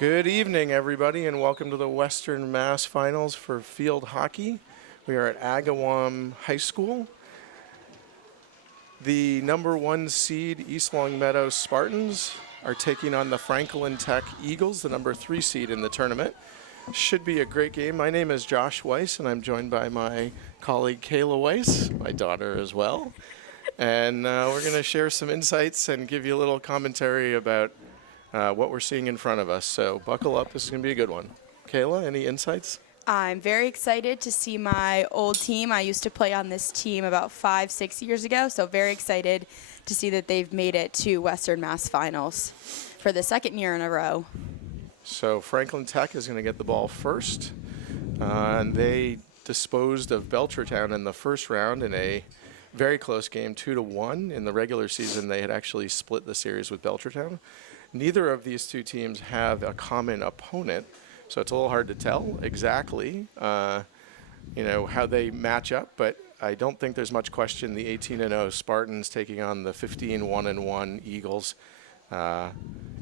Good evening, everybody, and welcome to the Western Mass Finals for field hockey. We are at Agawam High School. The #1 seed East Longmeadow Spartans are taking on the Franklin Tech Eagles, the #3 seed in the tournament. Should be a great game. My name is Josh Weiss, and I'm joined by my colleague Kayla Weiss, my daughter as well. And we're going to share some insights and give you a little commentary about what we're seeing in front of us. So buckle up. This is going to be a good one. Kayla, any insights? I'm very excited to see my old team. I used to play on this team about 5-6 years ago, so very excited to see that they've made it to Western Mass Finals for the second year in a row. So Franklin Tech is going to get the ball first, and they disposed of Belchertown in the first round in a very close game, 2-1. In the regular season, they had actually split the series with Belchertown. Neither of these two teams have a common opponent, so it's a little hard to tell exactly, how they match up. But I don't think there's much question. The 18-0 Spartans taking on the 15-1 Eagles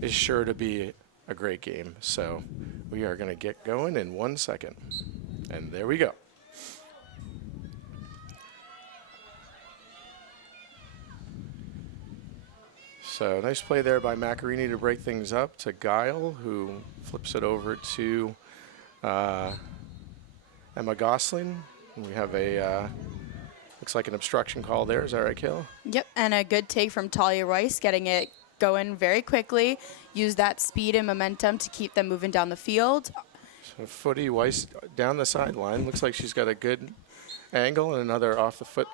is sure to be a great game. So we are going to get going in 1 second, and there we go. So nice play there by Macarini to break things up to Guile, who flips it over to Emma Gosling. And we have a, looks like an obstruction call there. Is that right, Kayla? Yep, and a good take from Talia Weiss, getting it going very quickly. Use that speed and momentum to keep them moving down the field. So footy Weiss down the sideline. Looks like she's got a good angle and another off the foot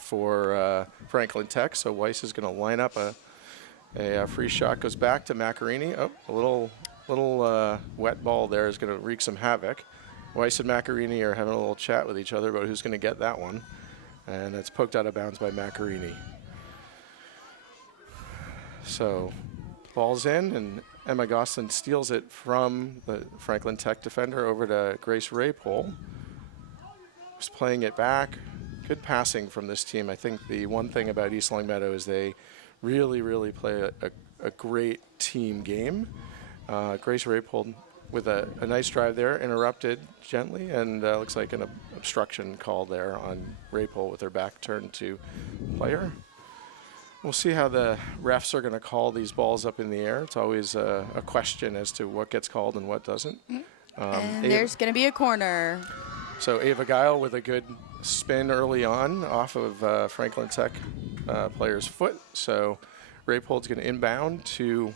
for Franklin Tech. So Weiss is going to line up a free shot. Goes back to Macarini. Oh, a little wet ball there is going to wreak some havoc. Weiss and Macarini are having a little chat with each other about who's going to get that one. And it's poked out of bounds by Macarini. So ball's in, and Emma Gosling steals it from the Franklin Tech defender over to Grace Raypole. Just playing it back. Good passing from this team. I think the one thing about East Longmeadow is they really play a great team game. Grace Raypole with a nice drive there, interrupted gently, and looks like an obstruction call there on Raypole with her back turned to player. We'll see how the refs are going to call these balls up in the air. It's always a question as to what gets called and what doesn't. And there's going to be a corner. So Ava Guile with a good spin early on off of Franklin Tech player's foot. So Raypole's going to inbound to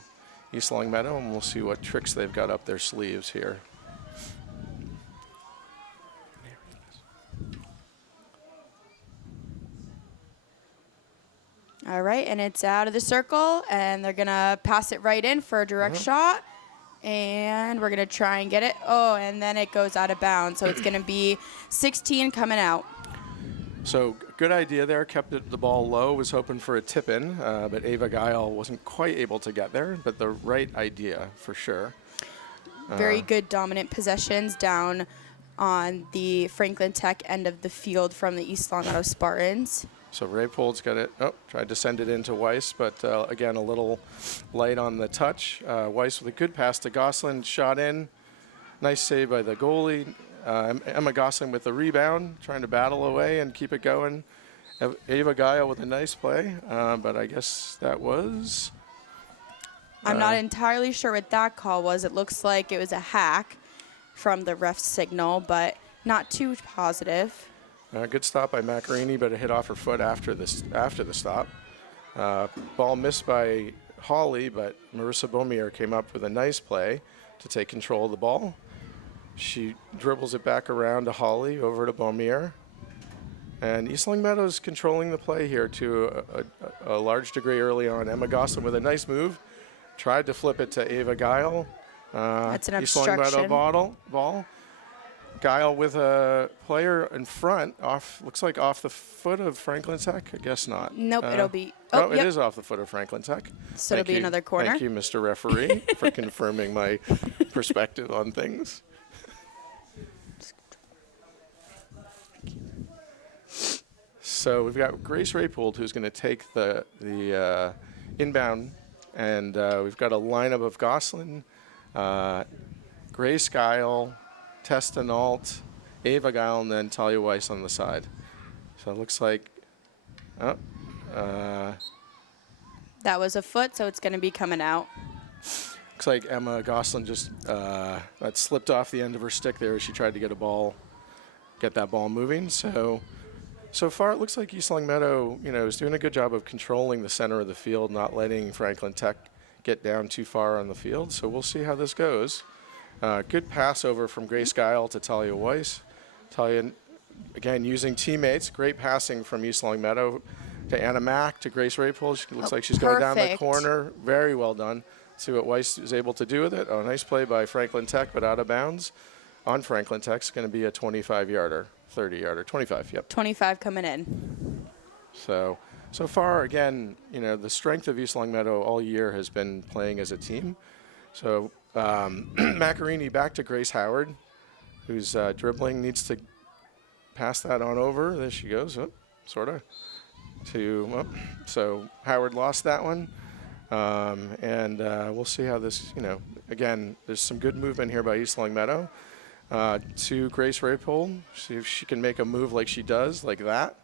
East Longmeadow, and we'll see what tricks they've got up their sleeves here. All right, and it's out of the circle, and they're going to pass it right in for a direct shot. And we're going to try and get it. Oh, and then it goes out of bounds. So it's going to be 16 coming out. So good idea there. Kept the ball low. Was hoping for a tip-in, but Ava Guile wasn't quite able to get there. But the right idea for sure. Very good dominant possessions down on the Franklin Tech end of the field from the East Longmeadow Spartans. So Raypole's got it. Oh, tried to send it into Weiss, but again, a little light on the touch. Weiss with a good pass to Gosling, shot in. Nice save by the goalie. Emma Gosling with the rebound, trying to battle away and keep it going. Ava Guile with a nice play, but I guess that was... I'm not entirely sure what that call was. It looks like it was a hack from the ref signal, but not too positive. Good stop by Macarini, but it hit off her foot after the stop. Ball missed by Holly, but Marissa Beaumier came up with a nice play to take control of the ball. She dribbles it back around to Holly, over to Beaumier. And East Longmeadow's controlling the play here to a large degree early on. Emma Gosling with a nice move. Tried to flip it to Ava Guile. That's an East obstruction. Longmeadow ball. Guile with a player in front, looks like off the foot of Franklin Tech. I guess not. Nope, it'll be. Oh, yep. It is off the foot of Franklin Tech. So it'll be another corner. Thank you, Mr. Referee, for confirming my perspective on things. So we've got Grace Raypold, who's going to take the inbound, and we've got a lineup of Gosling, Grace Guile, Testa Nault, Ava Guile, and then Talia Weiss on the side. So it looks like, That was a foot, so it's going to be coming out. looks like Emma Goslin just that slipped off the end of her stick there as she tried to get that ball moving. So far it looks like East Longmeadow, is doing a good job of controlling the center of the field, not letting Franklin Tech get down too far on the field. So we'll see how this goes. Good pass over from Grace Guile to Talia Weiss. Talia, again, using teammates. Great passing from East Longmeadow to Anna Mack to Grace Rapol. She looks like she's going down the Perfect. corner. Very well done. See what Weiss is able to do with it. Oh, nice play by Franklin Tech, but out of bounds on Franklin Tech. It's going to be a 25-yarder, 30-yarder, 25, yep. 25 coming in. So far, again, the strength of East Longmeadow all year has been playing as a team. So Macarini back to Grace Howard, who's dribbling, needs to pass that on over. There she goes, sort of. So Howard lost that one. And we'll see how this, again, there's some good movement here by East Longmeadow to Grace Rapol. See if she can make a move like she does, like that,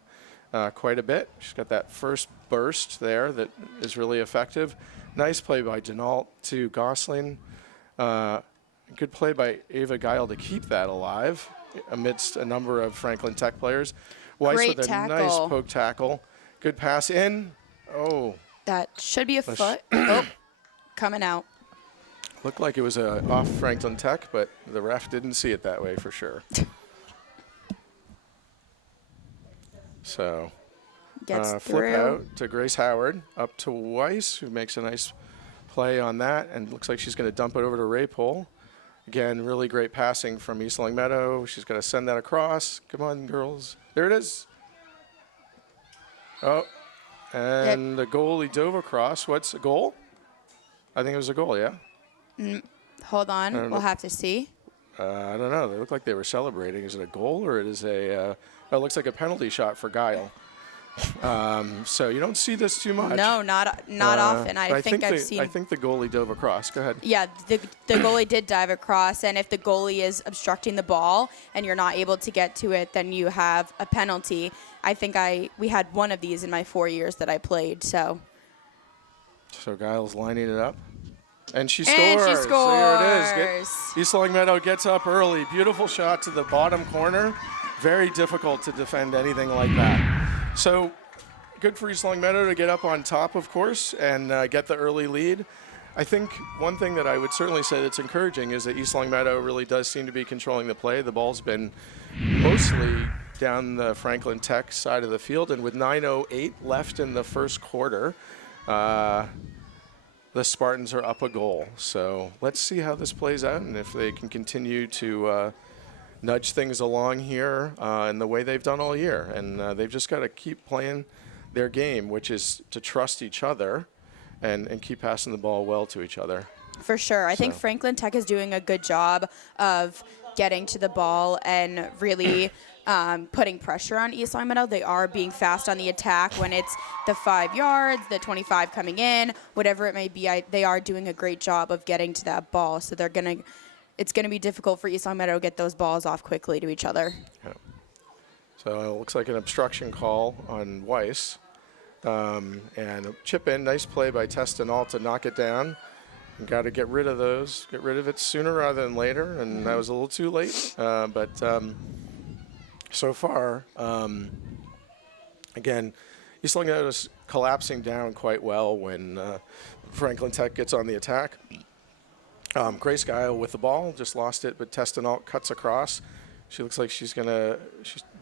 quite a bit. She's got that first burst there that is really effective. Nice play by Denault to Gosling. Good play by Ava Guile to keep that alive amidst a number of Franklin Tech players. Weiss Great with a tackle. nice poke tackle. Good pass in. Oh. That should be a foot. Oh, coming out. Looked like it was off Franklin Tech, but the ref didn't see it that way for sure. So Gets flip through. out to Grace Howard, up to Weiss, who makes a nice play on that, and looks like she's going to dump it over to Rapol. Again, really great passing from East Longmeadow. She's going to send that across. Come on, girls. There it is. Oh, and the goalie dove across. What's a goal? I think it was a goal, yeah? Hold on. don't We'll know. have to see. I don't know. They look like they were celebrating. Is it a goal or it is it looks like a penalty shot for Guile. So you don't see this too much. No, not often. But I think I've seen. I think the goalie dove across. Go ahead. Yeah, the goalie did dive across, and if the goalie is obstructing the ball and you're not able to get to it, then you have a penalty. I think we had one of these in my 4 years that I played. So Guile's lining it up. And she scores. And she So here it is. scores. East Longmeadow gets up early. Beautiful shot to the bottom corner. Very difficult to defend anything like that. So good for East Longmeadow to get up on top, of course, and get the early lead. I think one thing that I would certainly say that's encouraging is that East Longmeadow really does seem to be controlling the play. The ball's been mostly down the Franklin Tech side of the field, and with 9:08 left in the first quarter, the Spartans are up a goal. So let's see how this plays out and if they can continue to nudge things along here in the way they've done all year. And they've just got to keep playing their game, which is to trust each other and keep passing the ball well to each other. For sure. I think Franklin Tech is doing a good job of getting to the ball and really putting pressure on East Longmeadow. They are being fast on the attack when it's the 5 yards, the 25 coming in, whatever it may be. They are doing a great job of getting to that ball. So it's going to be difficult for East Longmeadow to get those balls off quickly to each other. Yeah. So it looks like an obstruction call on Weiss. And a chip in, nice play by Testa Nault to knock it down. You got to get rid of those, get rid of it sooner rather than later, and that was a little too late. But so far, again, East Longmeadow is collapsing down quite well when Franklin Tech gets on the attack. Grace Guile with the ball, just lost it, but Testa Nault cuts across. She looks like she's doing a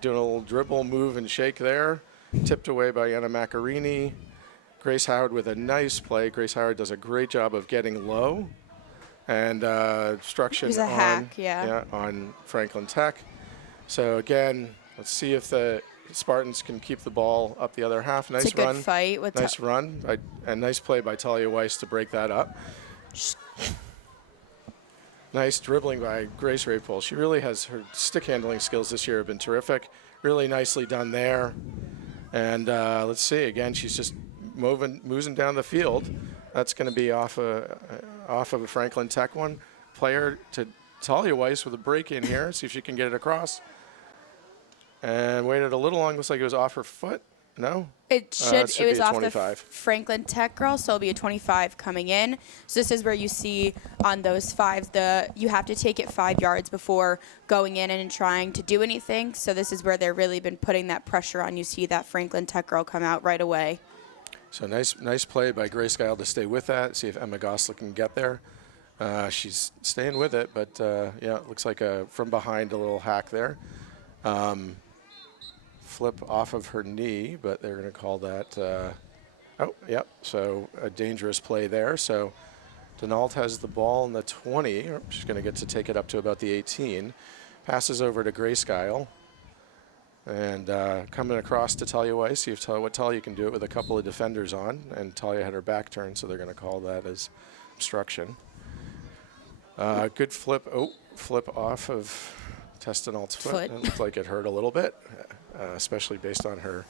little dribble, move, and shake there. Tipped away by Anna Macarini. Grace Howard with a nice play. Grace Howard does a great job of getting low. And obstruction It was a hack, yeah. on Franklin Tech. So again, let's see if the Spartans can keep the ball up the other half. Nice It's a good run. fight with nice run. And nice play by Talia Weiss to break that up. Nice dribbling by Grace Rapol. She really has, her stick handling skills this year have been terrific. Really nicely done there. And let's see, again, she's just moving down the field. That's going to be off of a Franklin Tech one. player to Talia Weiss with a break in here. See if she can get it across. And waited a little long. Looks like it was off her foot. No? It should. It be was a off the 25. Franklin Tech girl, so it'll be a 25 coming in. So this is where you see on those fives, you have to take it 5 yards before going in and trying to do anything. So this is where they've really been putting that pressure on. You see that Franklin Tech girl come out right away. So nice play by Grace Guile to stay with that. See if Emma Gosling can get there. She's staying with it, but yeah, it looks like from behind a little hack there. Flip off of her knee, but they're going to call that. Oh, yep. So a dangerous play there. So Denault has the ball in the 20. She's going to get to take it up to about the 18. Passes over to Grace Guile. And coming across to Talia Weiss, see if what Talia can do it with a couple of defenders on. And Talia had her back turned, so they're going to call that as obstruction. Good flip. Oh, flip off of Tess Denault's foot. It looked like it hurt a little bit, especially based on her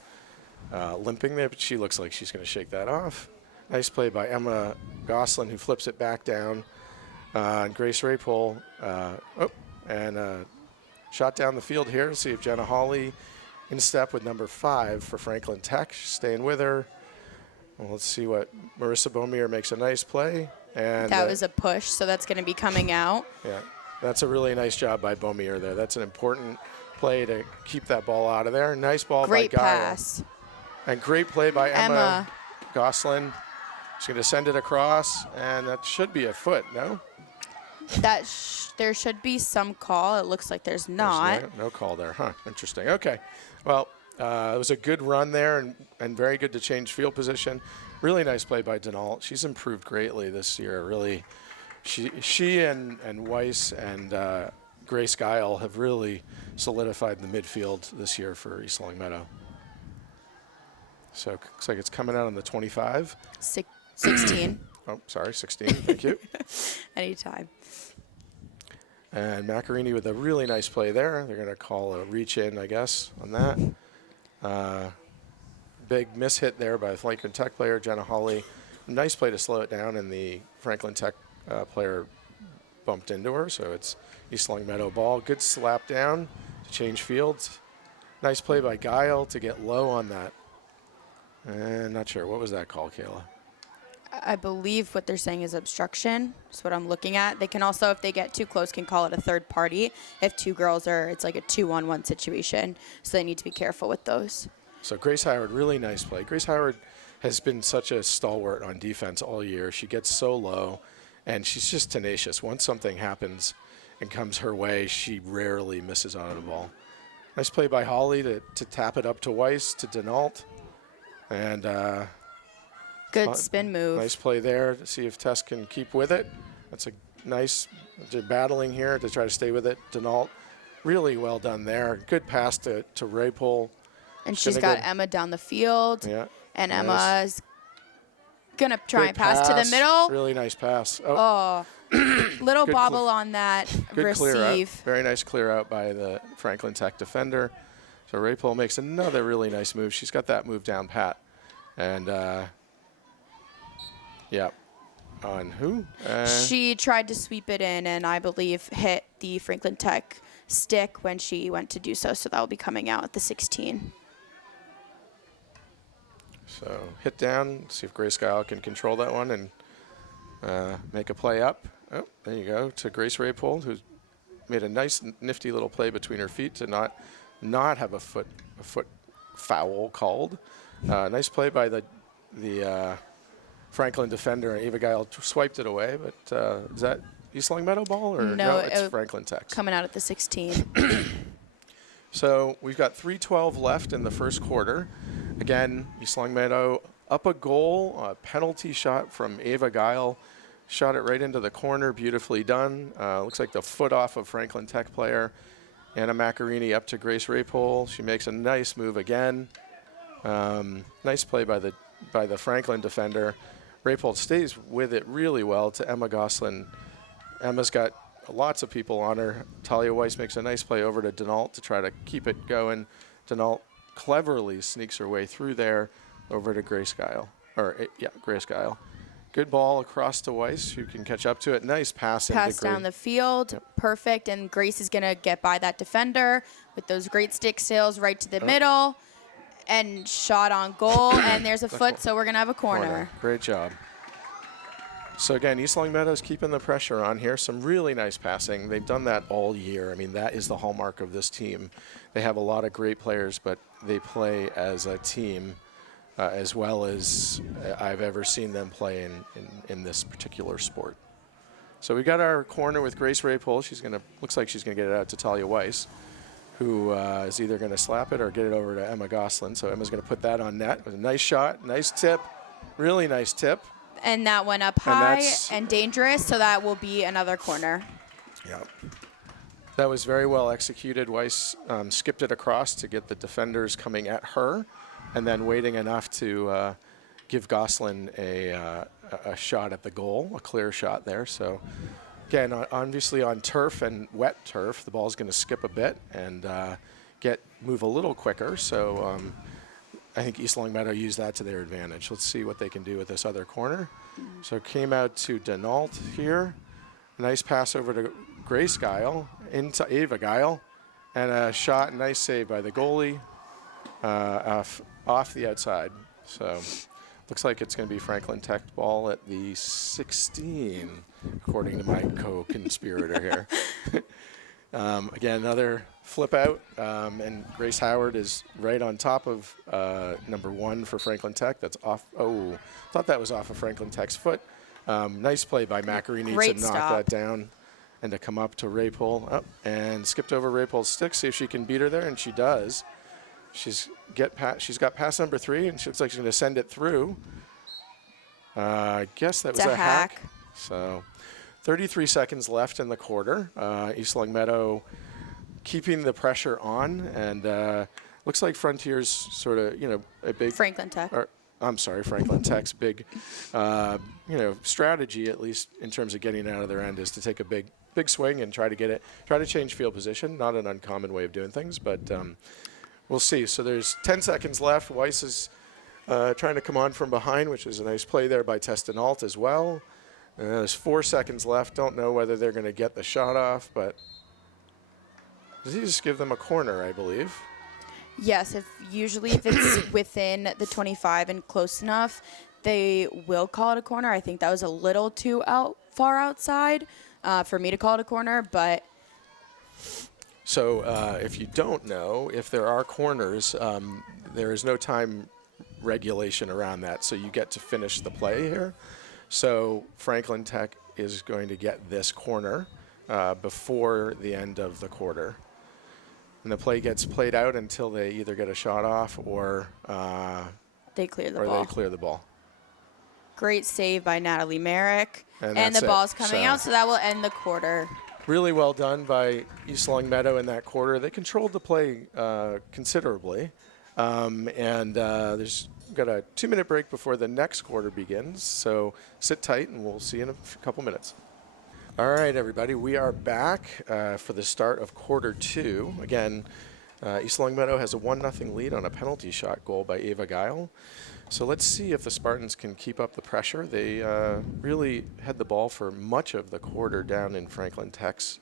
limping there. But she looks like she's going to shake that off. Nice play by Emma Gosling, who flips it back down. And Grace Rapole, shot down the field here. See if Jenna Hawley in step with number 5 for Franklin Tech. She's staying with her. Well, let's see what Marissa Beaumier makes a nice play. And that was a push, so that's going to be coming out. Yeah, that's a really nice job by Beaumier there. That's an important play to keep that ball out of there. Nice ball by Guile. Great pass. And great play by Emma Gosling. She's going to send it across, and that should be a foot, no? There should be some call. It looks like there's not. No call there, huh? Interesting. Okay. Well, it was a good run there and very good to change field position. Really nice play by Denault. She's improved greatly this year. Really, she and Weiss and Grace Guile have really solidified the midfield this year for East Longmeadow. So it looks like it's coming out on the 25. 16. Oh, sorry, 16. Thank you. Anytime. And Macarini with a really nice play there. They're going to call a reach in, I guess, on that. Big miss hit there by the Franklin Tech player, Jenna Hawley. Nice play to slow it down, and the Franklin Tech player bumped into her, so it's East Longmeadow ball. Good slap down to change fields. Nice play by Guile to get low on that. And not sure. What was that call, Kayla? I believe what they're saying is obstruction. That's what I'm looking at. They can also, if they get too close, can call it a third party. If two girls it's like a 2-on-1 situation. So they need to be careful with those. So Grace Howard, really nice play. Grace Howard has been such a stalwart on defense all year. She gets so low, and she's just tenacious. Once something happens and comes her way, she rarely misses on the ball. Nice play by Hawley to tap it up to Weiss, to Denault. And good spin move. Nice play there to see if Tess can keep with it. That's a nice battling here to try to stay with it. Denault, really well done there. Good pass to Rapole. And she's got Emma down the field. Yeah. And nice. Emma's going to try and pass to the pass. middle. Really nice pass. Oh, little bobble on that good receive. Clear out. Very nice clear out by the Franklin Tech defender. So Rapole makes another really nice move. She's got that move down pat. And, yeah. On who? She tried to sweep it in and I believe hit the Franklin Tech stick when she went to do so. So that will be coming out at the 16. So hit down, see if Grace Guile can control that one and make a play up. Oh, there you go, to Grace Rapole, who's made a nice, nifty little play between her feet to not have a foot foul called. Nice play by the Franklin defender. Ava Guile swiped it away, but is that East Longmeadow ball? Or no, it's Franklin Tech. Coming out at the 16. So we've got 3:12 left in the first quarter. Again, East Longmeadow up a goal, a penalty shot from Ava Guile. Shot it right into the corner, beautifully done. Looks like the foot off of Franklin Tech player. Anna Macarini up to Grace Rapole. She makes a nice move again. Nice play by the Franklin defender. Rapole stays with it really well to Emma Gosling. Emma's got lots of people on her. Talia Weiss makes a nice play over to Denault to try to keep it going. Denault cleverly sneaks her way through there over to Grace Guile. Grace Guile. Good ball across to Weiss, who can catch up to it. Nice pass into Pass down the field. Yep. Perfect. And Grace is going to get by that defender with those great stick sails right to the middle. And shot on goal. And there's a foot, so we're going to have a corner. Great job. So again, East Long Meadow's keeping the pressure on here. Some really nice passing. They've done that all year. I mean, that is the hallmark of this team. They have a lot of great players, but they play as a team as well as I've ever seen them play in this particular sport. So we got our corner with Grace Raypole. Looks like she's gonna get it out to Talia Weiss, who is either gonna slap it or get it over to Emma Goslin. So Emma's gonna put that on net with a nice shot, nice tip, really nice tip. And that went up high and dangerous, so that will be another corner. Yeah. That was very well executed. Weiss skipped it across to get the defenders coming at her, and then waiting enough to give Goslin a shot at the goal, a clear shot there. So again, obviously on turf and wet turf, the ball's going to skip a bit and move a little quicker. So I think East Long Meadow used that to their advantage. Let's see what they can do with this other corner. So it came out to Denault here. Nice pass over to Grace Guile, into Ava Guile, and a shot, nice save by the goalie off the outside. So looks like it's going to be Franklin Tech ball at the 16, according to my co-conspirator here. Again, another flip out, and Grace Howard is right on top of number 1 for Franklin Tech. That's off. Oh, thought that was off of Franklin Tech's foot. Nice play by Macarini to knock that down and to come up to Raypole. Up and skipped over Raypole's stick, see if she can beat her there, and she does. She's got pass number 3, and she looks like she's going to send it through. I guess that was a hack. So 33 seconds left in the quarter. East Long Meadow keeping the pressure on, and looks like Frontier's sort of, a big... Franklin Tech. Franklin Tech's big, strategy, at least in terms of getting out of their end, is to take a big swing and try to change field position. Not an uncommon way of doing things, but we'll see. So there's 10 seconds left. Weiss is trying to come on from behind, which is a nice play there by Testinault as well. There's 4 seconds left. Don't know whether they're going to get the shot off, but does he just give them a corner, I believe? Yes, if it's within the 25 and close enough, they will call it a corner. I think that was a little too far outside for me to call it a corner, but... So if you don't know, if there are corners, there is no time regulation around that, so you get to finish the play here. So Franklin Tech is going to get this corner before the end of the quarter. And the play gets played out until they either get a shot off or they clear the ball. Great save by Natalie Merrick. And the ball's coming out, so that will end the quarter. Really well done by East Long Meadow in that quarter. They controlled the play considerably. There's got a 2-minute break before the next quarter begins. So sit tight, and we'll see you in a couple minutes. All right, everybody, we are back for the start of quarter 2. Again, East Long Meadow has a 1-0 lead on a penalty shot goal by Ava Guile. So let's see if the Spartans can keep up the pressure. They really had the ball for much of the quarter down in Franklin Tech's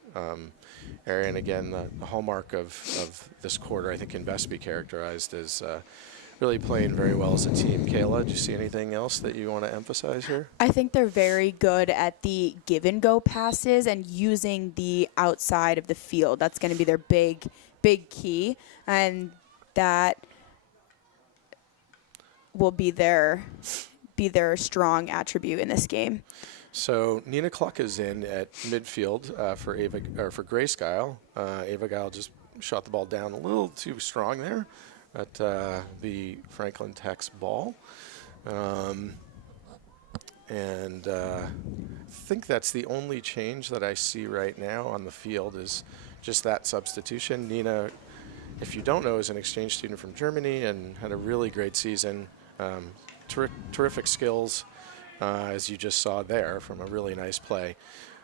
area. And again, the hallmark of this quarter, I think, can best be characterized as really playing very well as a team. Kayla, do you see anything else that you want to emphasize here? I think they're very good at the give-and-go passes and using the outside of the field. That's going to be their big key, and that will be their strong attribute in this game. So Nina Cluck is in at midfield for Grace Guile. Ava Guile just shot the ball down a little too strong there. At the Franklin Tech's ball. I think that's the only change that I see right now on the field is just that substitution. Nina, if you don't know, is an exchange student from Germany and had a really great season. Terrific skills, as you just saw there from a really nice play.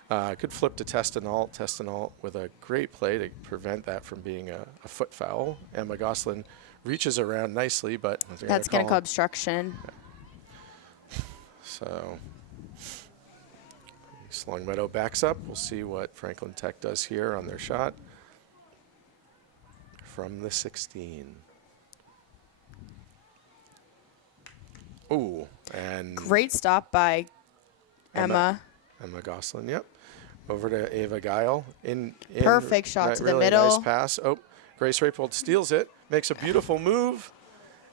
Good flip to Testinault. Testinault with a great play to prevent that from being a foot foul. Emma Goslin reaches around nicely, but that's going to call obstruction. So East Longmeadow backs up. We'll see what Franklin Tech does here on their shot from the 16. Ooh, and Great stop by Emma. Emma Goslin, yep. Over to Ava Guile. Perfect shot to the really middle. Nice pass. Oh, Grace Rapold steals it, makes a beautiful move,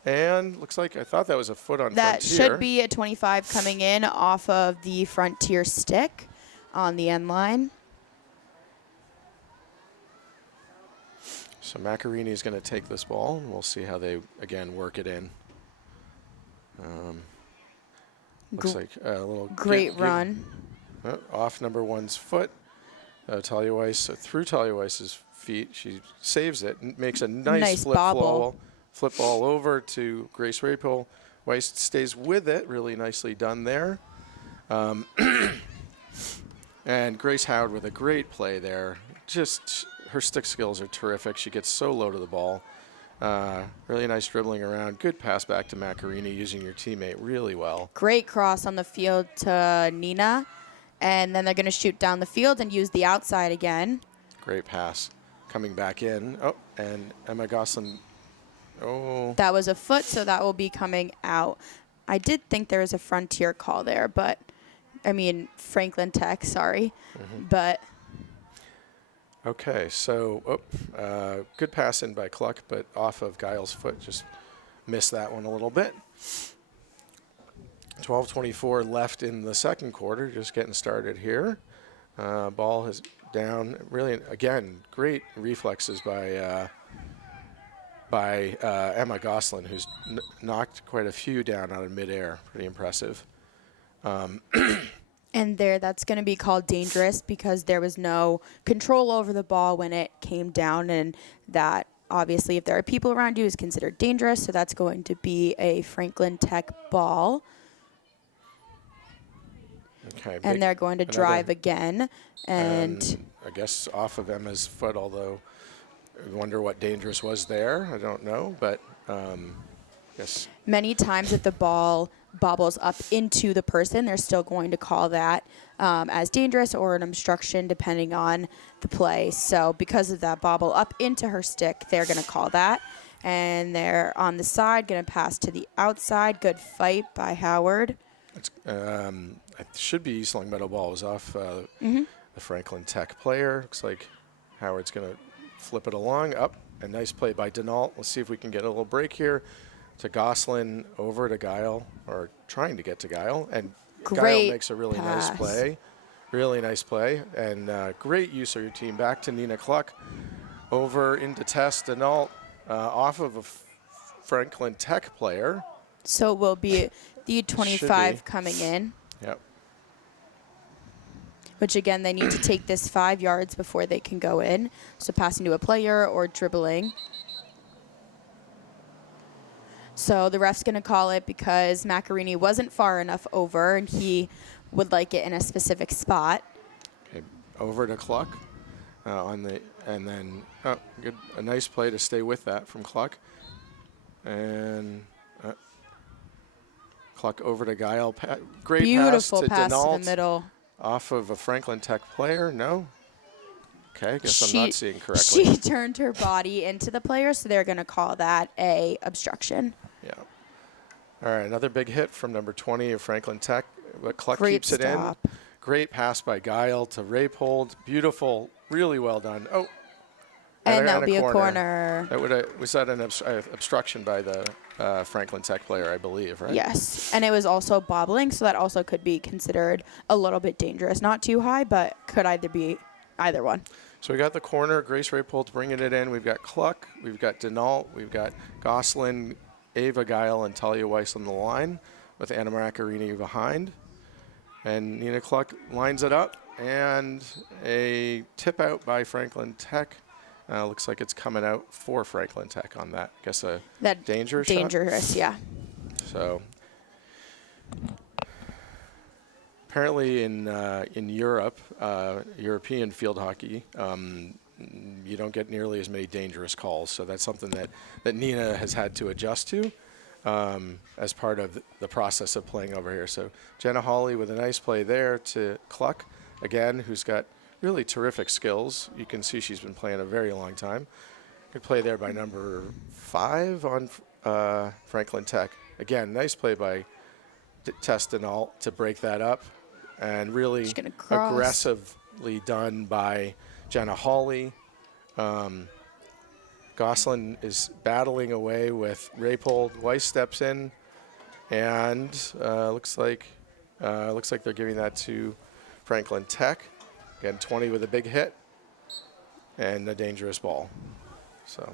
and looks like I thought that was a foot on That Frontier. should be a 25 coming in off of the Frontier stick on the end line. So Macarini is going to take this ball, and we'll see how they, again, work it in. Looks like a little great run. Off number one's foot. Talia Weiss through Talia Weiss's feet. She saves it and makes a nice flip ball over to Grace Rapol. Weiss stays with it. Really nicely done there. And Grace Howard with a great play there. Just her stick skills are terrific. She gets so low to the ball. Really nice dribbling around. Good pass back to Macarini, using your teammate really well. Great cross on the field to Nina. And then they're going to shoot down the field and use the outside again. Great pass. Coming back in. Oh, and Emma Goslin. Oh. That was a foot, so that will be coming out. I did think there was a Frontier call there, but, I mean, Franklin Tech, sorry. But. Okay, so good pass in by Cluck, but off of Guile's foot. Just missed that one a little bit. 12:24 left in the second quarter, just getting started here. Ball is down. Really, again, great reflexes by Emma Goslin, who's knocked quite a few down out of midair. Pretty impressive. And that's going to be called dangerous because there was no control over the ball when it came down, and that obviously if there are people around you is considered dangerous, so that's going to be a Franklin Tech ball. Okay, and they're going to drive again. And I guess off of Emma's foot, although I wonder what dangerous was there. I don't know, but yes. Many times if the ball bobbles up into the person, they're still going to call that as dangerous or an obstruction depending on the play. So because of that bobble up into her stick, they're going to call that. And they're on the side, going to pass to the outside. Good fight by Howard. It should be East Longmeadow ball. It was off the Franklin Tech player. Looks like Howard's going to flip it along. Up. A nice play by Denault. Let's see if we can get a little break here. To Goslin, over to Guile, or trying to get to Guile. And Guile makes a really nice play. Really nice play. And great use of your team. Back to Nina Cluck. Over into Tess Denault. Off of a Franklin Tech player. So it will be the 25 coming in. Yep. Which, again, they need to take this 5 yards before they can go in. So passing to a player or dribbling. So the ref's going to call it because Macarini wasn't far enough over, and he would like it in a specific spot. Okay, over to Cluck. And then a nice play to stay with that from Cluck. And Cluck over to Guile. Great Beautiful pass to Denault. To the middle. Off of a Franklin Tech player. No. Okay, I guess I'm not seeing correctly. She turned her body into the player, so they're going to call that a obstruction. Yeah. All right, another big hit from number 20 of Franklin Tech, but Cluck Great keeps it in. Great pass by Guile to Rapold. Beautiful, really well done. Oh. And that'll be a corner. Was that an obstruction by the Franklin Tech player, I believe, right? Yes, and it was also bobbling, so that also could be considered a little bit dangerous. Not too high, but could either one. So we got the corner, Grace Rapold bringing it in. We've got Cluck, we've got Denault, we've got Goslin, Ava Guile, and Talia Weiss on the line with Anna Macarini behind. And Nina Cluck lines it up, and a tip out by Franklin Tech. Looks like it's coming out for Franklin Tech on that. I guess that dangerous shot? Dangerous, yeah. So apparently in Europe, European field hockey, you don't get nearly as many dangerous calls. So that's something that Nina has had to adjust to as part of the process of playing over here. So Jenna Hawley with a nice play there to Cluck. again, who's got really terrific skills. You can see she's been playing a very long time. Good play there by number 5 on Franklin Tech. Again, nice play by Tess Denault to break that up, and really aggressively done by Jenna Hawley. Gosselin is battling away with Raypold. Weiss steps in, and looks like they're giving that to Franklin Tech. Again, 20 with a big hit and a dangerous ball. So,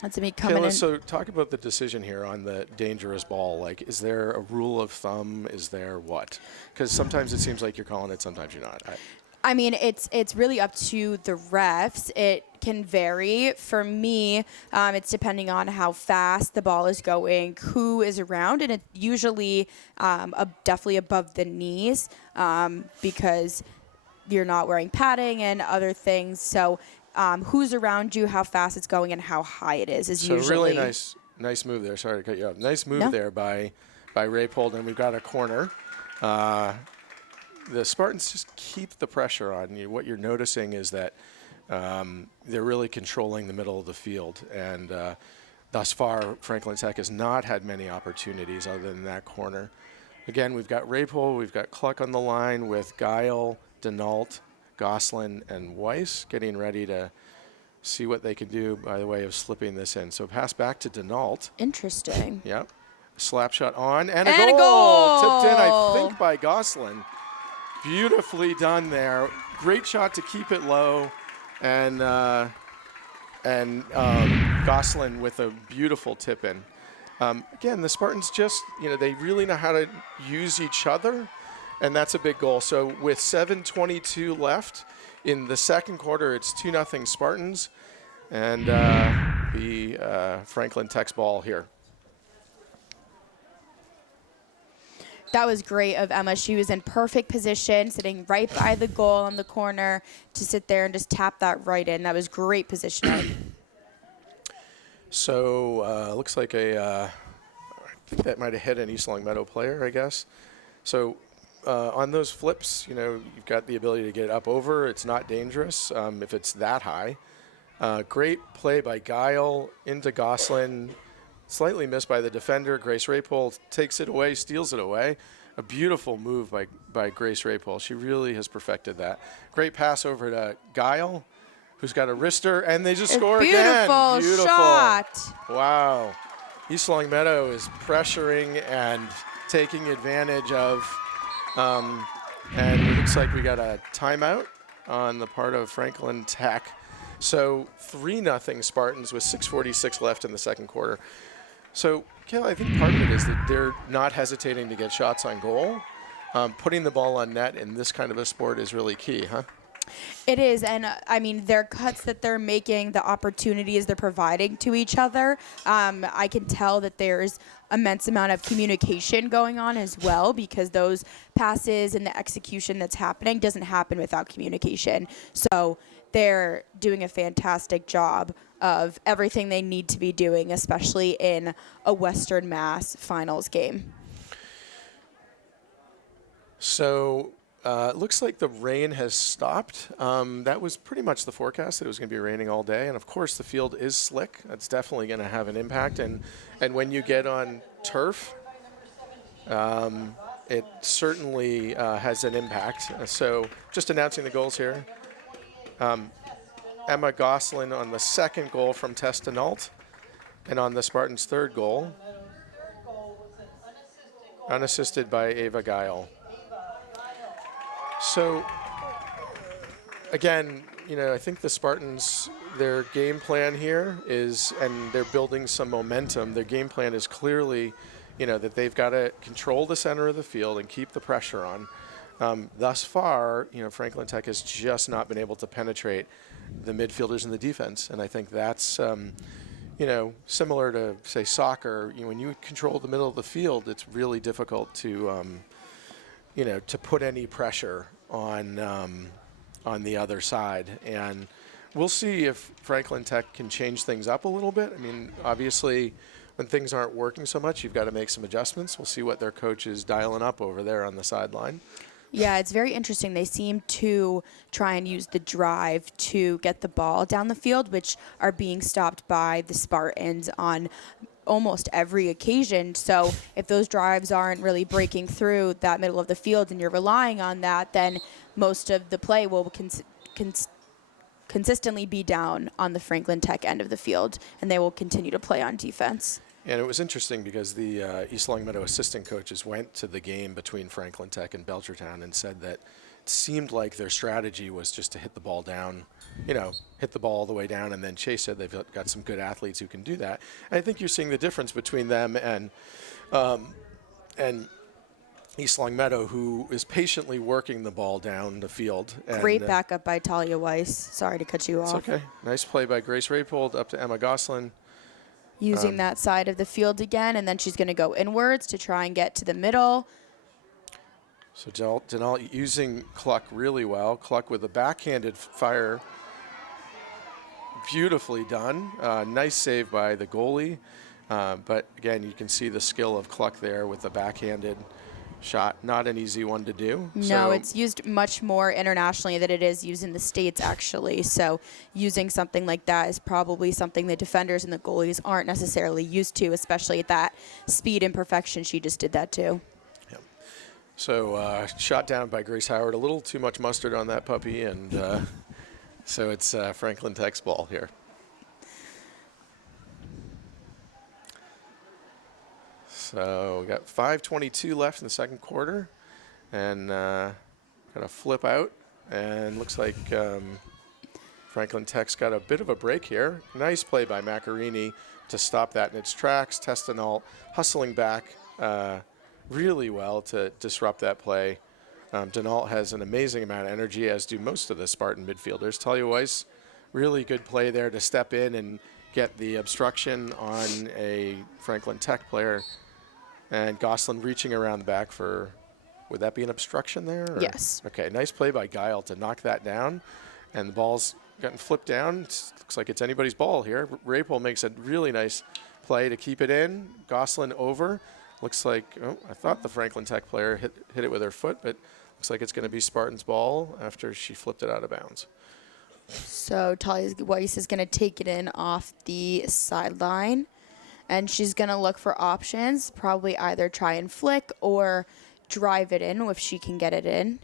that's me coming Kayla, in. so talk about the decision here on the dangerous ball. Like, is there a rule of thumb? Is there what? Because sometimes it seems like you're calling it, sometimes you're not. I mean, it's really up to the refs. It can vary. For me, it's depending on how fast the ball is going, who is around, and it's usually definitely above the knees because you're not wearing padding and other things. So who's around you, how fast it's going, and how high it is so usually. Really nice move there. Sorry to cut you off. Nice move there by Raypold, and we've got a corner. The Spartans just keep the pressure on you. What you're noticing is that they're really controlling the middle of the field. And thus far, Franklin Tech has not had many opportunities other than that corner. Again, we've got Raypole, we've got Cluck on the line with Guile, Denault, Gosselin, and Weiss getting ready to see what they can do by the way of slipping this in. So pass back to Denault. Interesting. Yep. Slap shot on, and a goal! Tipped in, I think, by Gosselin. Beautifully done there. Great shot to keep it low, and Gosselin with a beautiful tip in. Again, the Spartans just, they really know how to use each other, and that's a big goal. So with 7:22 left in the second quarter, it's 2-0 Spartans, and the Franklin Tech's ball here. That was great of Emma. She was in perfect position, sitting right by the goal on the corner to sit there and just tap that right in. That was great positioning. So looks like I think that might have hit an East Longmeadow player, I guess. So on those flips, you've got the ability to get up over. It's not dangerous if it's that high. Great play by Guile into Gosselin. Slightly missed by the defender. Grace Raypole takes it away, steals it away. A beautiful move by Grace Raypole. She really has perfected that. Great pass over to Guile, who's got a wrister, and they just score again. Beautiful shot. Wow. East Longmeadow is pressuring and taking advantage of, and it looks like we got a timeout on the part of Franklin Tech. So 3-0 Spartans with 6:46 left in the second quarter. So, Kayla, I think part of it is that they're not hesitating to get shots on goal. Putting the ball on net in this kind of a sport is really key, huh? It is, and I mean, their cuts that they're making, the opportunities they're providing to each other, I can tell that there's immense amount of communication going on as well, because those passes and the execution that's happening doesn't happen without communication. So they're doing a fantastic job of everything they need to be doing, especially in a Western Mass finals game. So it looks like the rain has stopped. That was pretty much the forecast, that it was going to be raining all day. And, of course, the field is slick. That's definitely going to have an impact. And when you get on turf, it certainly has an impact. So just announcing the goals here. Emma Gosselin on the second goal from Tess Denault, and on the Spartans' third goal, unassisted by Ava Guile. So, again, I think the Spartans, their game plan here is, and they're building some momentum, their game plan is clearly, that they've got to control the center of the field and keep the pressure on. Thus far, Franklin Tech has just not been able to penetrate the midfielders and the defense, and I think that's, similar to, say, soccer. When you control the middle of the field, it's really difficult to, to put any pressure on the other side. And we'll see if Franklin Tech can change things up a little bit. I mean, obviously, when things aren't working so much, you've got to make some adjustments. We'll see what their coach is dialing up over there on the sideline. Yeah, it's very interesting. They seem to try and use the drive to get the ball down the field, which are being stopped by the Spartans on almost every occasion. So if those drives aren't really breaking through that middle of the field and you're relying on that, then most of the play will consistently be down on the Franklin Tech end of the field, and they will continue to play on defense. And it was interesting because the East Longmeadow assistant coaches went to the game between Franklin Tech and Belchertown and said that it seemed like their strategy was just to hit the ball down, hit the ball all the way down, and then chase it. They've got some good athletes who can do that. And I think you're seeing the difference between them and East Longmeadow, who is patiently working the ball down the field. Great backup by Talia Weiss. Sorry to cut you off. It's okay. Nice play by Grace Rapold up to Emma Goslin. Using that side of the field again, and then she's going to go inwards to try and get to the middle. So Denal using Cluck really well. Cluck with a backhanded fire. Beautifully done. Nice save by the goalie. But again, you can see the skill of Cluck there with the backhanded shot. Not an easy one to do. No, it's used much more internationally than it is used in the States, actually. So using something like that is probably something the defenders and the goalies aren't necessarily used to, especially at that speed and perfection she just did that too. Yep. So shot down by Grace Howard. A little too much mustard on that puppy, and so it's Franklin Tech's ball here. So we got 5:22 left in the second quarter, and got a flip out, and looks like Franklin Tech's got a bit of a break here. Nice play by Macarini to stop that in its tracks. Testanalt hustling back really well to disrupt that play. Denault has an amazing amount of energy, as do most of the Spartan midfielders. Talia Weiss, really good play there to step in and get the obstruction on a Franklin Tech player. And Goslin reaching around the back for, would that be an obstruction there? Or? Yes. Okay, nice play by Guile to knock that down. And the ball's gotten flipped down. Looks like it's anybody's ball here. Rapol makes a really nice play to keep it in. Goslin over. Looks like, I thought the Franklin Tech player hit it with her foot, but looks like it's going to be Spartan's ball after she flipped it out of bounds. So Talia Weiss is going to take it in off the sideline. And she's going to look for options, probably either try and flick or drive it in if she can get it in.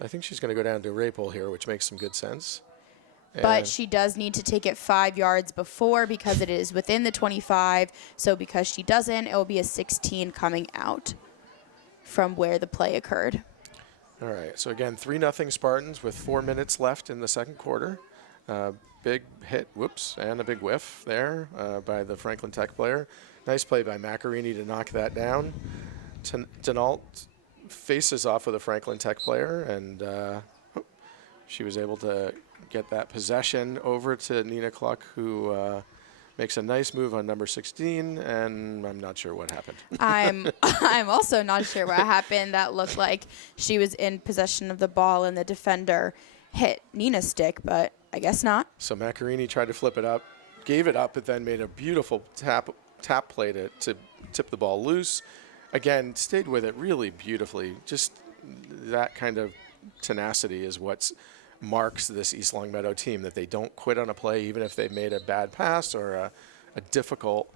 I think she's going to go down to Rapol here, which makes some good sense. But she does need to take it 5 yards before because it is within the 25. So because she doesn't, it will be a 16 coming out from where the play occurred. All right. So again, 3-0 Spartans with 4 minutes left in the second quarter. Big hit, and a big whiff there by the Franklin Tech player. Nice play by Macarini to knock that down. Denault faces off with a Franklin Tech player, and she was able to get that possession over to Nina Cluck, who makes a nice move on number 16, and I'm not sure what happened. I'm also not sure what happened. That looked like she was in possession of the ball, and the defender hit Nina's stick, but I guess not. So Macarini tried to flip it up, gave it up, but then made a beautiful tap play to tip the ball loose. Again, stayed with it really beautifully. Just that kind of tenacity is what marks this East Longmeadow team, that they don't quit on a play even if they've made a bad pass or a difficult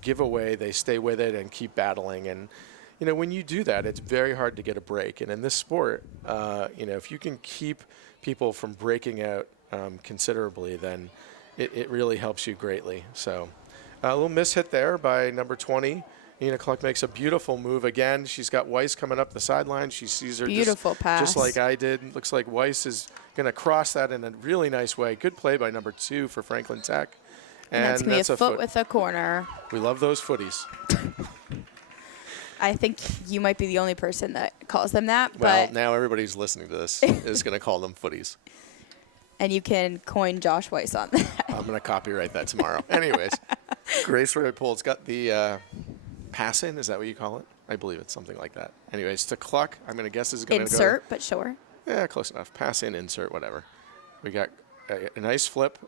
giveaway. They stay with it and keep battling. And, when you do that, it's very hard to get a break. And in this sport, if you can keep people from breaking out considerably, then it really helps you greatly. So a little mishit there by number 20. Nina Cluck makes a beautiful move again. She's got Weiss coming up the sideline. She sees her beautiful pass, just like I did. Looks like Weiss is going to cross that in a really nice way. Good play by number 2 for Franklin Tech. And that's going to be a foot with a corner. We love those footies. I think you might be the only person that calls them that. Well, but now everybody's listening to this is going to call them footies. And you can coin Josh Weiss on that. I'm going to copyright that tomorrow. Anyways, Grace Rapold's got the pass in. Is that what you call it? I believe it's something like that. Anyways, to Cluck, I'm going to guess is going to go. Insert, but sure. Yeah, close enough. Pass in, insert, whatever. We got a nice flip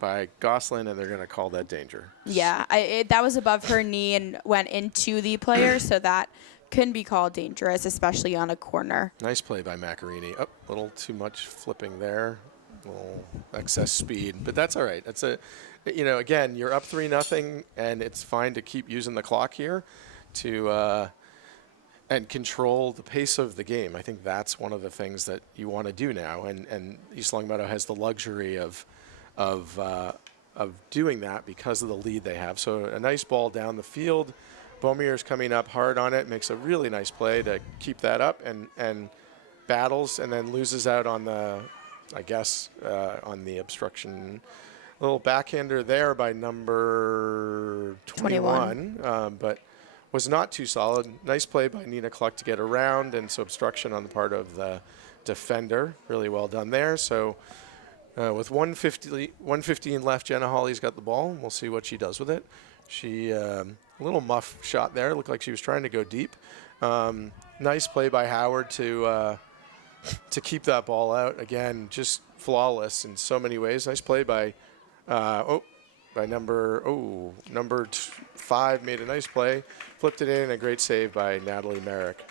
by Goslin, and they're going to call that danger. Yeah, that was above her knee and went into the player, so that can be called dangerous, especially on a corner. Nice play by Macarini. Oh, a little too much flipping there. A little excess speed, but that's all right. That's again, you're up 3-0, and it's fine to keep using the clock here to and control the pace of the game. I think that's one of the things that you want to do now, and East Longmeadow has the luxury of doing that because of the lead they have. So a nice ball down the field. Beaumier's coming up hard on it, makes a really nice play to keep that up, and battles, and then loses out on the, I guess, on the obstruction. A little backhander there by number 21, but was not too solid. Nice play by Nina Cluck to get around, and so obstruction on the part of the defender. Really well done there. So with 1:15 left, Jenna Hawley's got the ball. We'll see what she does with it. She a little muff shot there. Looked like she was trying to go deep. Nice play by Howard to keep that ball out. Again, just flawless in so many ways. Nice play by number 5 made a nice play, flipped it in, a great save by Natalie Merrick.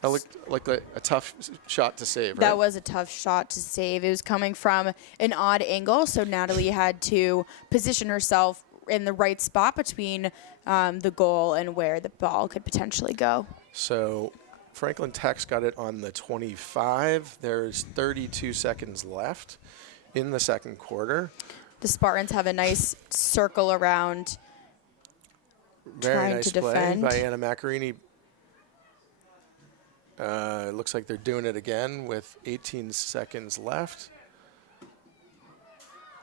That looked like a tough shot to save, right? That was a tough shot to save. It was coming from an odd angle, so Natalie had to position herself in the right spot between the goal and where the ball could potentially go. So Franklin Tech's got it on the 25. There's 32 seconds left in the second quarter. The Spartans have a nice circle around trying to defend. Very nice play by Anna Macarini. It looks like they're doing it again with 18 seconds left.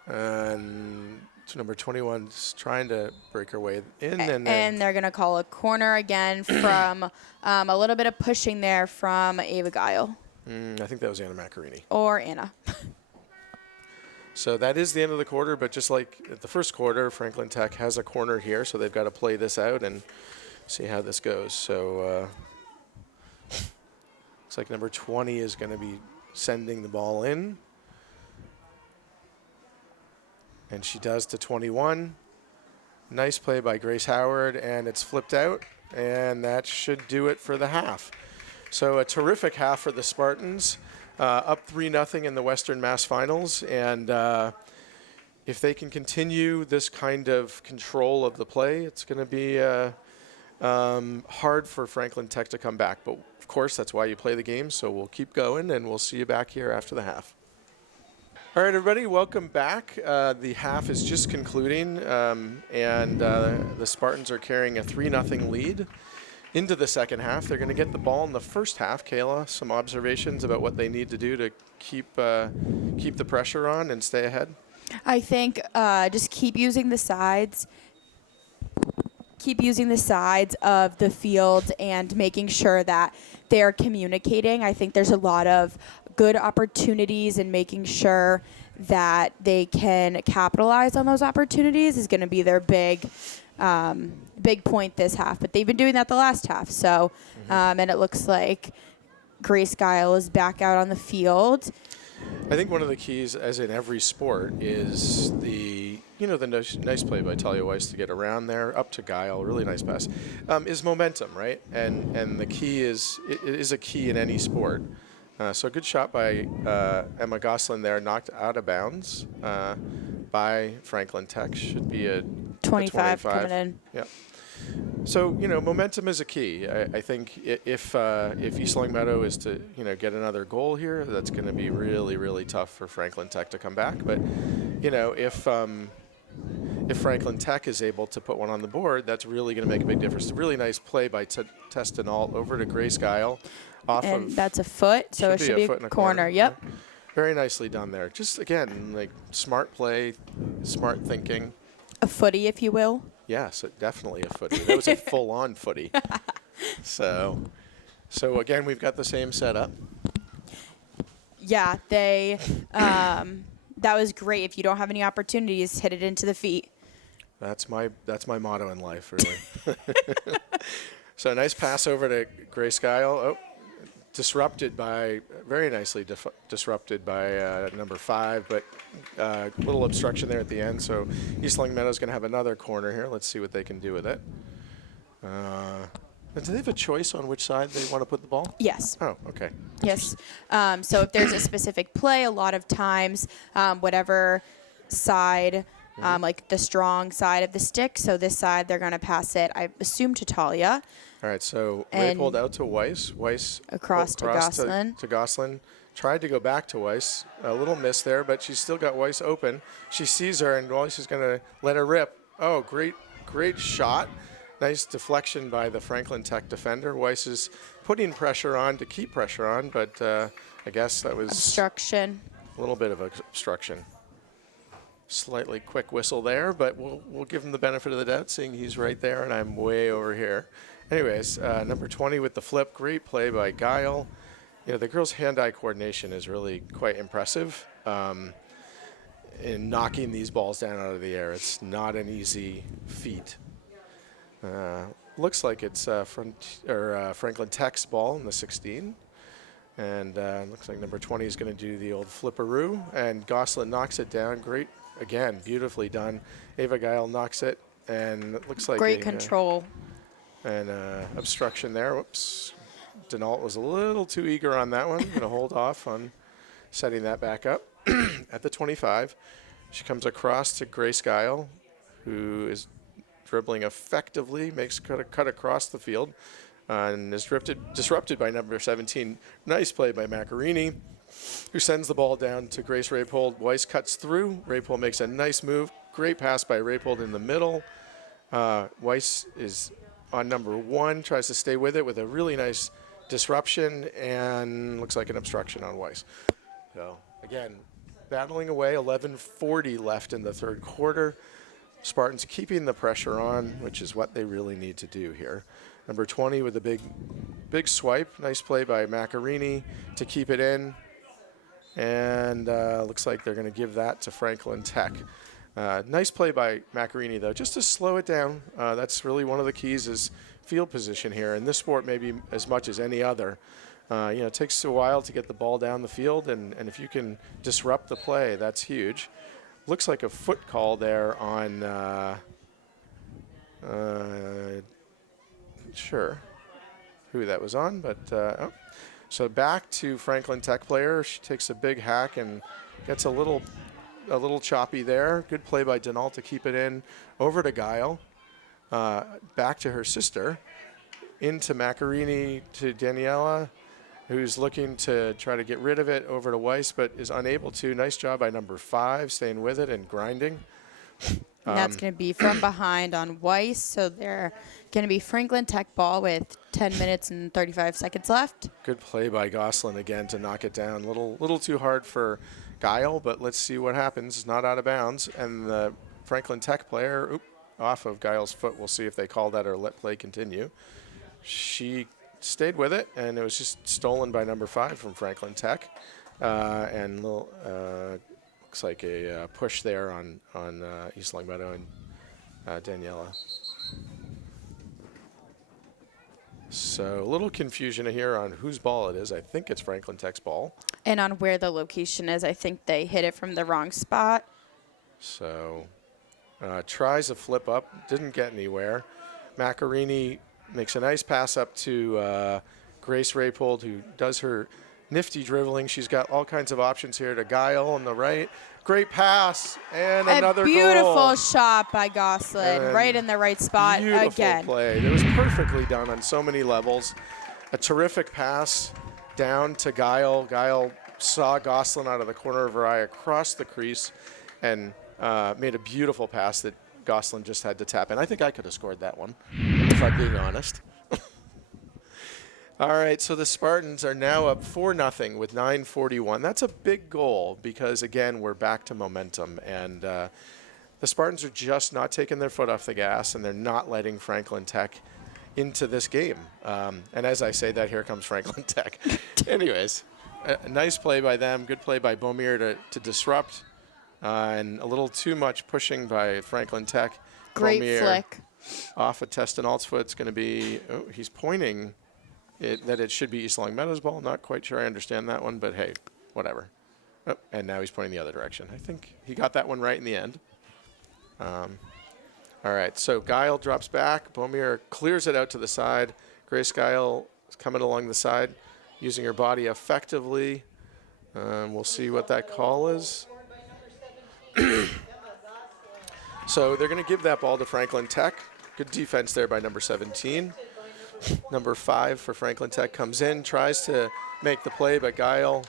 And number 21's trying to break her way in. And they're going to call a corner again from a little bit of pushing there from Ava Guile. I think that was Anna Macarini. Or Anna. So that is the end of the quarter, but just like at the first quarter, Franklin Tech has a corner here, so they've got to play this out and see how this goes. So looks like number 20 is going to be sending the ball in. And she does to 21. Nice play by Grace Howard, and it's flipped out, and that should do it for the half. So a terrific half for the Spartans. Up 3-0 in the Western Mass Finals, and if they can continue this kind of control of the play, it's going to be hard for Franklin Tech to come back. But of course, that's why you play the game. So we'll keep going, and we'll see you back here after the half. All right, everybody, welcome back. The half is just concluding, and the Spartans are carrying a 3-0 lead into the second half. They're going to get the ball in the first half. Kayla, some observations about what they need to do to keep the pressure on and stay ahead? I think just keep using the sides. Keep using the sides of the field and making sure that they're communicating. I think there's a lot of good opportunities, and making sure that they can capitalize on those opportunities is going to be their big point this half. But they've been doing that the last half. So, and it looks like Grace Guile is back out on the field. I think one of the keys, as in every sport, is the nice play by Talia Weiss to get around there, up to Guile, really nice pass, is momentum, right? And the key is, it is a key in any sport. So a good shot by Emma Gosselin there, knocked out of bounds by Franklin Tech. Should be a 25 coming in. Yeah. So, momentum is a key. I think if East Longmeadow is to, get another goal here, that's going to be really, really tough for Franklin Tech to come back. But, if Franklin Tech is able to put one on the board, that's really going to make a big difference. A really nice play by Testenalt over to Grace Guile. That's a foot, so it should be a corner. Yep. Very nicely done there. Just, again, like smart play, smart thinking. A footy, if you will. Yes, definitely a footy. That was a full-on footy. So again, we've got the same setup. Yeah, that was great. If you don't have any opportunities, hit it into the feet. That's my motto in life, really. So nice pass over to Grace Guile. Oh, very nicely disrupted by number 5, but a little obstruction there at the end. So East Longmeadow is going to have another corner here. Let's see what they can do with it. Do they have a choice on which side they want to put the ball? Yes. Oh, okay. Yes. So if there's a specific play, a lot of times, whatever side, like the strong side of the stick, so this side they're going to pass it, I assume, to Talia. All right, so And Raypold out to Weiss. Weiss across to Gosselin. To Gosselin. Tried to go back to Weiss. A little miss there, but she's still got Weiss open. She sees her, and Weiss is going to let her rip. Oh, great shot. Nice deflection by the Franklin Tech defender. Weiss is putting pressure on to keep pressure on, but I guess that was Obstruction. a little bit of obstruction. Slightly quick whistle there, but we'll give him the benefit of the doubt, seeing he's right there and I'm way over here. Anyways, number 20 with the flip. Great play by Guile. You know, the girls' hand-eye coordination is really quite impressive in knocking these balls down out of the air. It's not an easy feat. Looks like it's Franklin Tech's ball in the 16. And looks like number 20 is going to do the old flipperoo. And Gosselin knocks it down. Great, again, beautifully done. Ava Guile knocks it. And it looks like Great control. And obstruction there. Whoops. Denault was a little too eager on that one. Going to hold off on setting that back up. At the 25, she comes across to Grace Guile, who is dribbling effectively, makes a cut across the field, and is disrupted by number 17. Nice play by Macarini, who sends the ball down to Grace Raypold. Weiss cuts through. Raypold makes a nice move. Great pass by Raypold in the middle. Weiss is on number 1, tries to stay with it with a really nice disruption, and looks like an obstruction on Weiss. So, again, battling away, 11:40 left in the third quarter. Spartans keeping the pressure on, which is what they really need to do here. Number 20 with a big swipe. Nice play by Macarini to keep it in. And looks like they're going to give that to Franklin Tech. Nice play by Macarini, though, just to slow it down. That's really one of the keys is field position here. In this sport, maybe as much as any other. It takes a while to get the ball down the field, and if you can disrupt the play, that's huge. Looks like a foot call there on, sure who that was on, but so back to Franklin Tech player. She takes a big hack and gets a little choppy there. Good play by Denault to keep it in. Over to Guile, back to her sister, into Macarini to Daniela, who's looking to try to get rid of it, over to Weiss, but is unable to. Nice job by number 5, staying with it and grinding. And that's going to be from behind on Weiss. So they're going to be Franklin Tech ball with 10 minutes and 35 seconds left. Good play by Gosselin again to knock it down. Little too hard for Guile, but let's see what happens. It's not out of bounds. And the Franklin Tech player, off of Guile's foot. We'll see if they call that or let play continue. She stayed with it, and it was just stolen by number 5 from Franklin Tech. And looks like a push there on East Longmeadow and Daniela. So a little confusion here on whose ball it is. I think it's Franklin Tech's ball. And on where the location is, I think they hit it from the wrong spot. So tries a flip up, didn't get anywhere. Macarini makes a nice pass up to Grace Raypold, who does her nifty dribbling. She's got all kinds of options here to Guile on the right. Great pass, and another goal. A beautiful shot by Gosselin, right in the right spot beautiful again. Play. It was perfectly done on so many levels. A terrific pass down to Guile. Guile saw Gosselin out of the corner of her eye across the crease and made a beautiful pass that Gosselin just had to tap in. I think I could have scored that one, if I'm being honest. All right, so the Spartans are now up 4-0 with 9:41. That's a big goal because, again, we're back to momentum. And the Spartans are just not taking their foot off the gas, and they're not letting Franklin Tech into this game. And as I say that, here comes Franklin Tech. Anyways, a nice play by them. Good play by Beaumier to disrupt. And a little too much pushing by Franklin Tech. Great Beaumier flick. Off of Testinault's foot. It's going to be, he's pointing that it should be East Longmeadow's ball. Not quite sure I understand that one, but hey, whatever. Oh, and now he's pointing the other direction. I think he got that one right in the end. All right, so Guile drops back. Beaumier clears it out to the side. Grace Guile is coming along the side, using her body effectively. We'll see what that call is. So they're going to give that ball to Franklin Tech. Good defense there by number 17. Number 5 for Franklin Tech comes in, tries to make the play, but Guile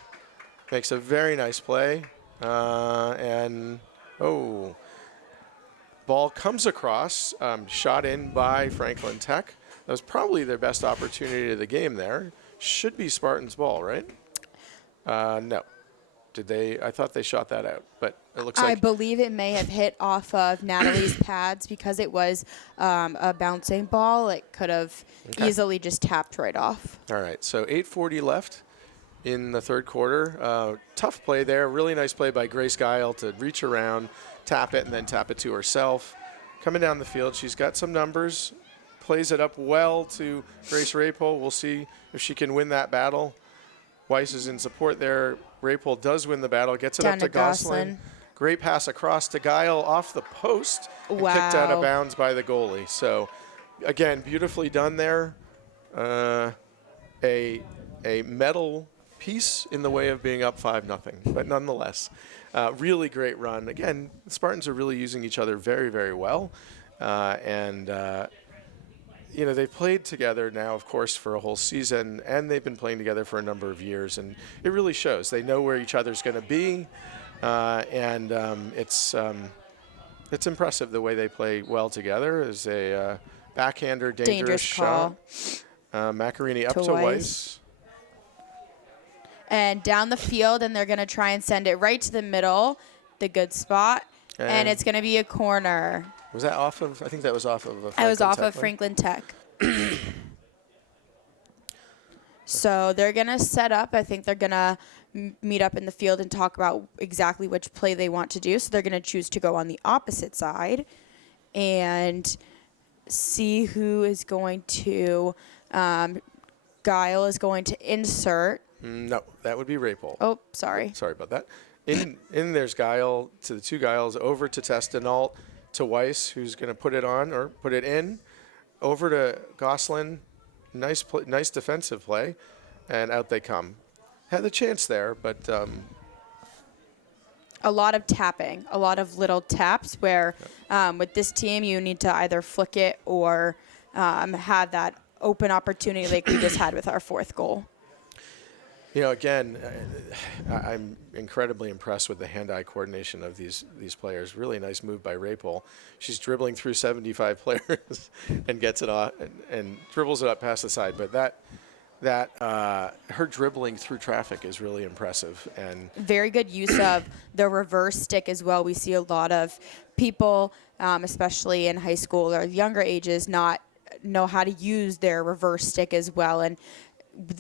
makes a very nice play. Ball comes across, shot in by Franklin Tech. That was probably their best opportunity of the game there. Should be Spartans' ball, right? No. Did they? I thought they shot that out, but it looks like. I believe it may have hit off of Natalie's pads because it was a bouncing ball. It could have easily just tapped right off. All right, so 8:40 left in the third quarter. Tough play there. Really nice play by Grace Guile to reach around, tap it, and then tap it to herself. Coming down the field, she's got some numbers. Plays it up well to Grace Rapol. We'll see if she can win that battle. Weiss is in support there. Rapol does win the battle, gets it Down up to Gosselin. Great pass across to Guile off the post. And kicked out of bounds by the goalie. So, again, beautifully done there. A medal piece in the way of being up 5-0, but nonetheless, really great run. Again, the Spartans are really using each other very, very well. You know, they've played together now, of course, for a whole season, and they've been playing together for a number of years, and it really shows. They know where each other's going to be, it's impressive the way they play well together. As a backhander, dangerous shot. Macarini up to Weiss. And down the field, and they're going to try and send it right to the middle, the good spot, and it's going to be a corner. Was that off of? I think that was off of. I was off of Franklin Tech. So they're going to set up. I think they're going to meet up in the field and talk about exactly which play they want to do. So they're going to choose to go on the opposite side and see who is going to. Guile is going to insert. No, that would be Rapol. Oh, sorry. Sorry about that. In there's Guile to the two Guiles over to Testinault. To Weiss, who's going to put it on or put it in, over to Gosselin. Nice defensive play, and out they come. Had the chance there, but a lot of tapping, a lot of little taps where with this team you need to either flick it or have that open opportunity like we just had with our fourth goal. You know, again, I'm incredibly impressed with the hand-eye coordination of these players. Really nice move by Rapol. She's dribbling through 75 players and gets it off and dribbles it up past the side. But her dribbling through traffic is really impressive. And very good use of the reverse stick as well. We see a lot of people, especially in high school or younger ages, not know how to use their reverse stick as well. And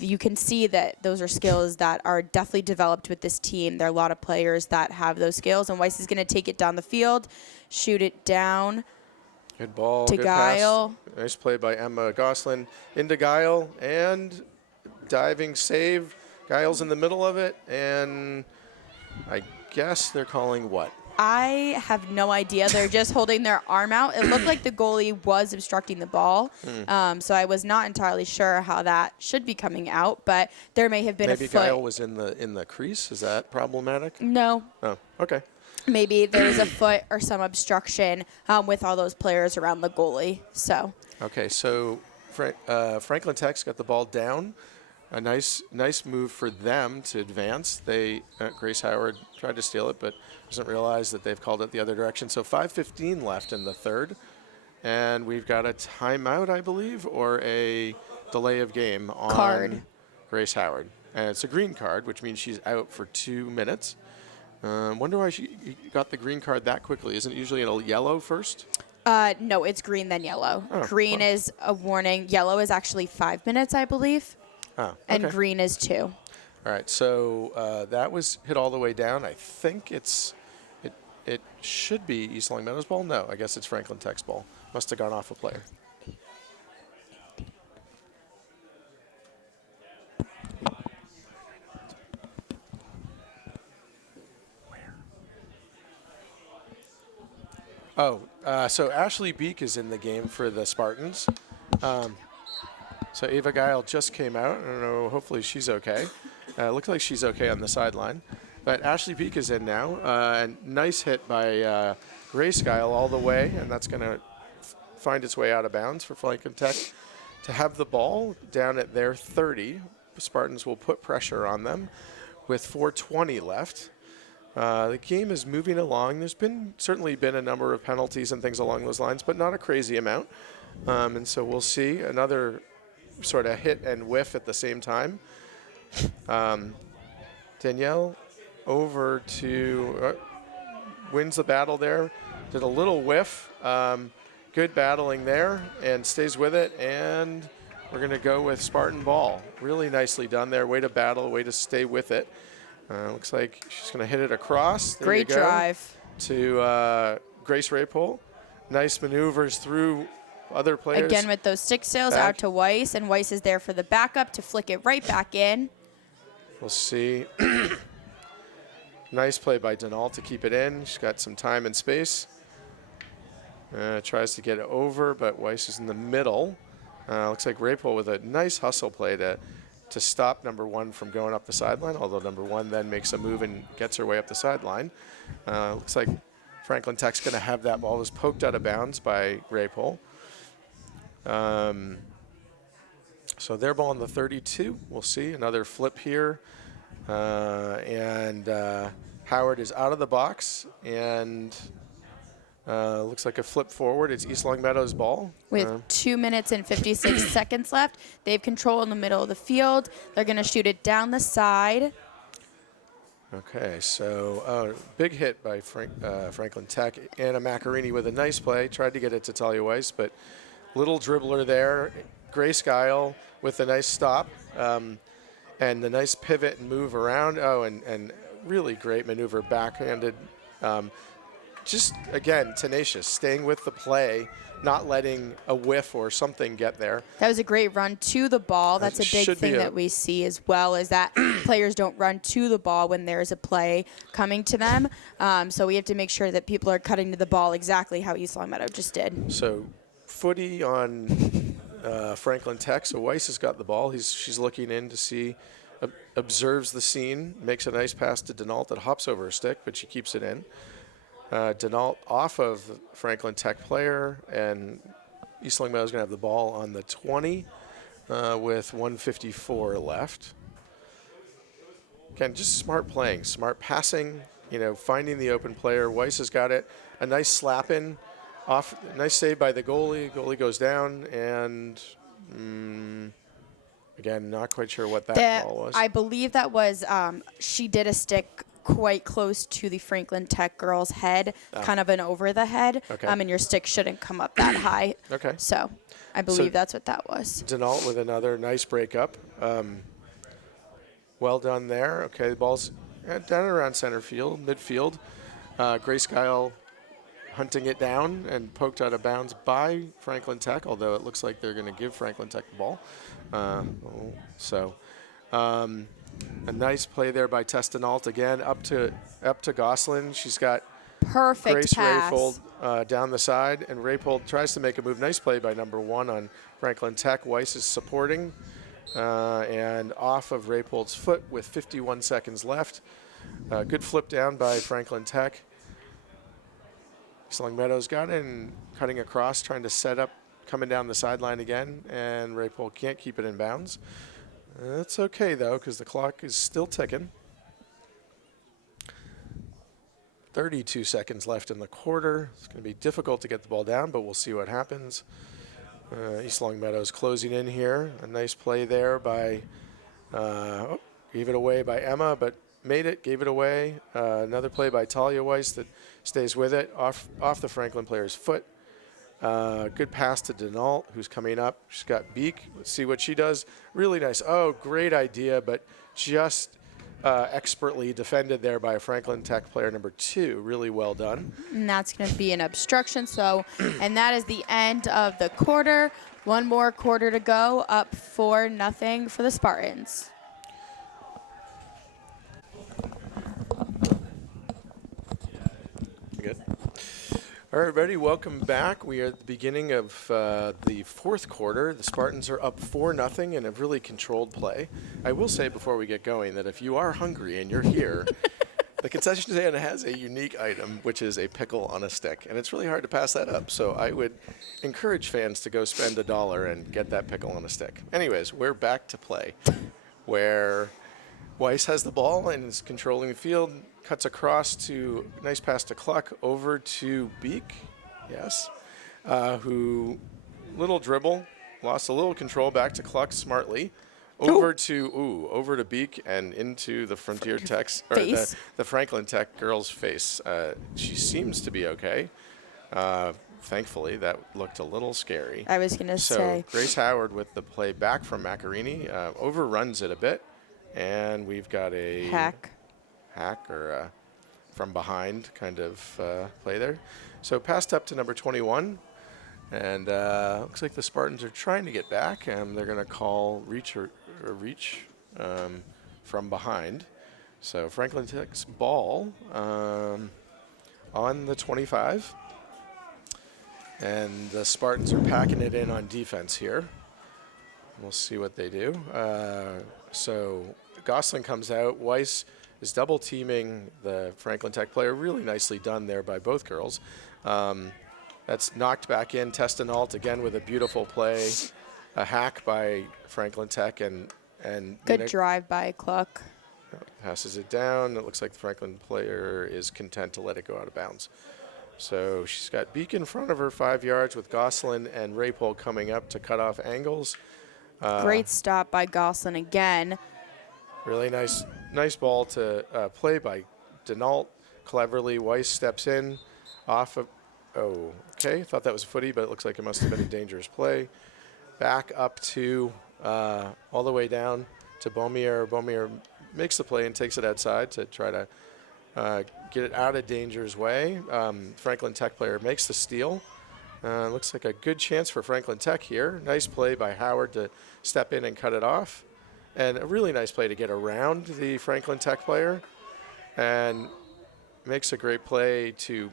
you can see that those are skills that are definitely developed with this team. There are a lot of players that have those skills, and Weiss is going to take it down the field, shoot it down. Good ball, to good Guile. Pass. Nice play by Emma Gosselin into Guile, and diving save. Guile's in the middle of it, and I guess they're calling what? I have no idea. They're just holding their arm out. It looked like the goalie was obstructing the ball, so I was not entirely sure how that should be coming out. But there may have been maybe a foot. Guile was in the crease. Is that problematic? No. Oh, okay. Maybe there was a foot or some obstruction with all those players around the goalie. So. Okay, so Franklin Tech's got the ball down. A nice move for them to advance. Grace Howard tried to steal it, but doesn't realize that they've called it the other direction. So 5:15 left in the third, and we've got a timeout, I believe, or a delay of game on Grace Howard. And it's a green card, which means she's out for 2 minutes. Wonder why she got the green card that quickly. Isn't it usually a yellow first? No, it's green then yellow. Oh, green is a warning. Yellow is actually 5 minutes, I believe. Oh, okay. And green is 2. All right, so that was hit all the way down. I think it should be East Long Meadows ball. No, I guess it's Franklin Tech's ball. Must have gone off a player. Oh, so Ashley Beek is in the game for the Spartans. So Ava Guile just came out. I don't know. Hopefully she's okay. Looks like she's okay on the sideline. But Ashley Peak is in now. Nice hit by Grace Guile all the way, and that's going to find its way out of bounds for Franklin Tech to have the ball down at their 30. The Spartans will put pressure on them with 4:20 left. The game is moving along. There's certainly been a number of penalties and things along those lines, but not a crazy amount. And so we'll see another sort of hit and whiff at the same time. Danielle over to wins the battle there. Did a little whiff. Good battling there and stays with it. And we're going to go with Spartan ball. Really nicely done there. Way to battle, way to stay with it. Looks like she's going to hit it across. There Great you go, drive. To Grace Rapole. Nice maneuvers through other players. Again with those stick sales Back. out to Weiss, and Weiss is there for the backup to flick it right back in. We'll see. Nice play by Denal to keep it in. She's got some time and space. Tries to get it over, but Weiss is in the middle. Looks like Rapole with a nice hustle play to stop number one from going up the sideline, although number one then makes a move and gets her way up the sideline. Looks like Franklin Tech's going to have that ball. It was poked out of bounds by Rapole. So their ball on the 32. We'll see. Another flip here. Howard is out of the box, and looks like a flip forward. It's East Longmeadow's ball. With 2 minutes and 56 seconds left, they have control in the middle of the field. They're going to shoot it down the side. Okay, so big hit by Franklin Tech. Anna Macarini with a nice play. Tried to get it to Talia Weiss, but little dribbler there. Grace Guile with a nice stop and the nice pivot and move around. Oh, and really great maneuver, backhanded. Just, again, tenacious, staying with the play, not letting a whiff or something get there. That was a great run to the ball. That's a big thing that we see as well, is that players don't run to the ball when there's a play coming to them. So we have to make sure that people are cutting to the ball exactly how East Longmeadow just did. So footy on Franklin Tech. So Weiss has got the ball. She's looking in to see, observes the scene, makes a nice pass to Denault that hops over her stick, but she keeps it in. Denault off of the Franklin Tech player, and East Longmeadow is going to have the ball on the 20 with 1:54 left. Again, just smart playing, smart passing, finding the open player. Weiss has got it. A nice slap in, off, nice save by the goalie. Goalie goes down, and again, not quite sure what that ball was. I believe that was, she did a stick quite close to the Franklin Tech girl's head, kind of an over the head, Okay. and your stick shouldn't come up that high. Okay. So I believe that's what that was. Denault with another nice breakup. Well done there. Okay, the ball's down around center field, midfield. Grace Guile hunting it down and poked out of bounds by Franklin Tech, although it looks like they're going to give Franklin Tech the ball. A nice play there by Tess Denault again, up to Gosselin. She's got Perfect Grace pass. Rapole down the side, and Rapole tries to make a move. Nice play by number one on Franklin Tech. Weiss is supporting, and off of Rapole's foot with 51 seconds left. Good flip down by Franklin Tech. East Longmeadow's got it and cutting across, trying to set up, coming down the sideline again, and Rapole can't keep it in bounds. That's okay, though, because the clock is still ticking. 32 seconds left in the quarter. It's going to be difficult to get the ball down, but we'll see what happens. East Longmeadow's closing in here. A nice play there by, gave it away by Emma, but made it, gave it away. Another play by Talia Weiss that stays with it, off the Franklin player's foot. Good pass to Denault, who's coming up. She's got Beak. Let's see what she does. Really nice. Oh, great idea, but just expertly defended there by Franklin Tech player number 2. Really well done. And that's going to be an obstruction. And that is the end of the quarter. One more quarter to go, up 4-0 for the Spartans. Good. All right, everybody, welcome back. We are at the beginning of the fourth quarter. The Spartans are up 4-0 in a really controlled play. I will say before we get going that if you are hungry and you're here, the concession stand has a unique item, which is a pickle on a stick, and it's really hard to pass that up. So I would encourage fans to go spend $1 and get that pickle on a stick. Anyways, we're back to play, where Weiss has the ball and is controlling the field, cuts across to, nice pass to Cluck, over to Beek, yes, who, little dribble, lost a little control, back to Cluck smartly, over to Beek and into the Frontier Tech's, or the Franklin Tech girl's face. She seems to be okay. Thankfully, that looked a little scary. I was going to say. So Grace Howard with the play back from Macarini, overruns it a bit. And we've got a hack or from behind kind of play there. So passed up to number 21. And looks like the Spartans are trying to get back. And they're going to call reach from behind. So Franklin Tech's ball on the 25. And the Spartans are packing it in on defense here. We'll see what they do. So Gosselin comes out. Weiss is double teaming the Franklin Tech player. Really nicely done there by both girls. That's knocked back in. Testenalt again with a beautiful play. A hack by Franklin Tech and good drive by Cluck. Passes it down. It looks like the Franklin player is content to let it go out of bounds. So she's got Beek in front of her 5 yards with Gosselin and Rapol coming up to cut off angles. Great stop by Gosselin again. Really nice ball to play by Denault. Cleverly, Weiss steps in off of, thought that was a footy, but it looks like it must have been a dangerous play. Back up to, all the way down to Beaumier. Beaumier makes the play and takes it outside to try to get it out of danger's way. Franklin Tech player makes the steal. Looks like a good chance for Franklin Tech here. Nice play by Howard to step in and cut it off. And a really nice play to get around the Franklin Tech player. And makes a great play to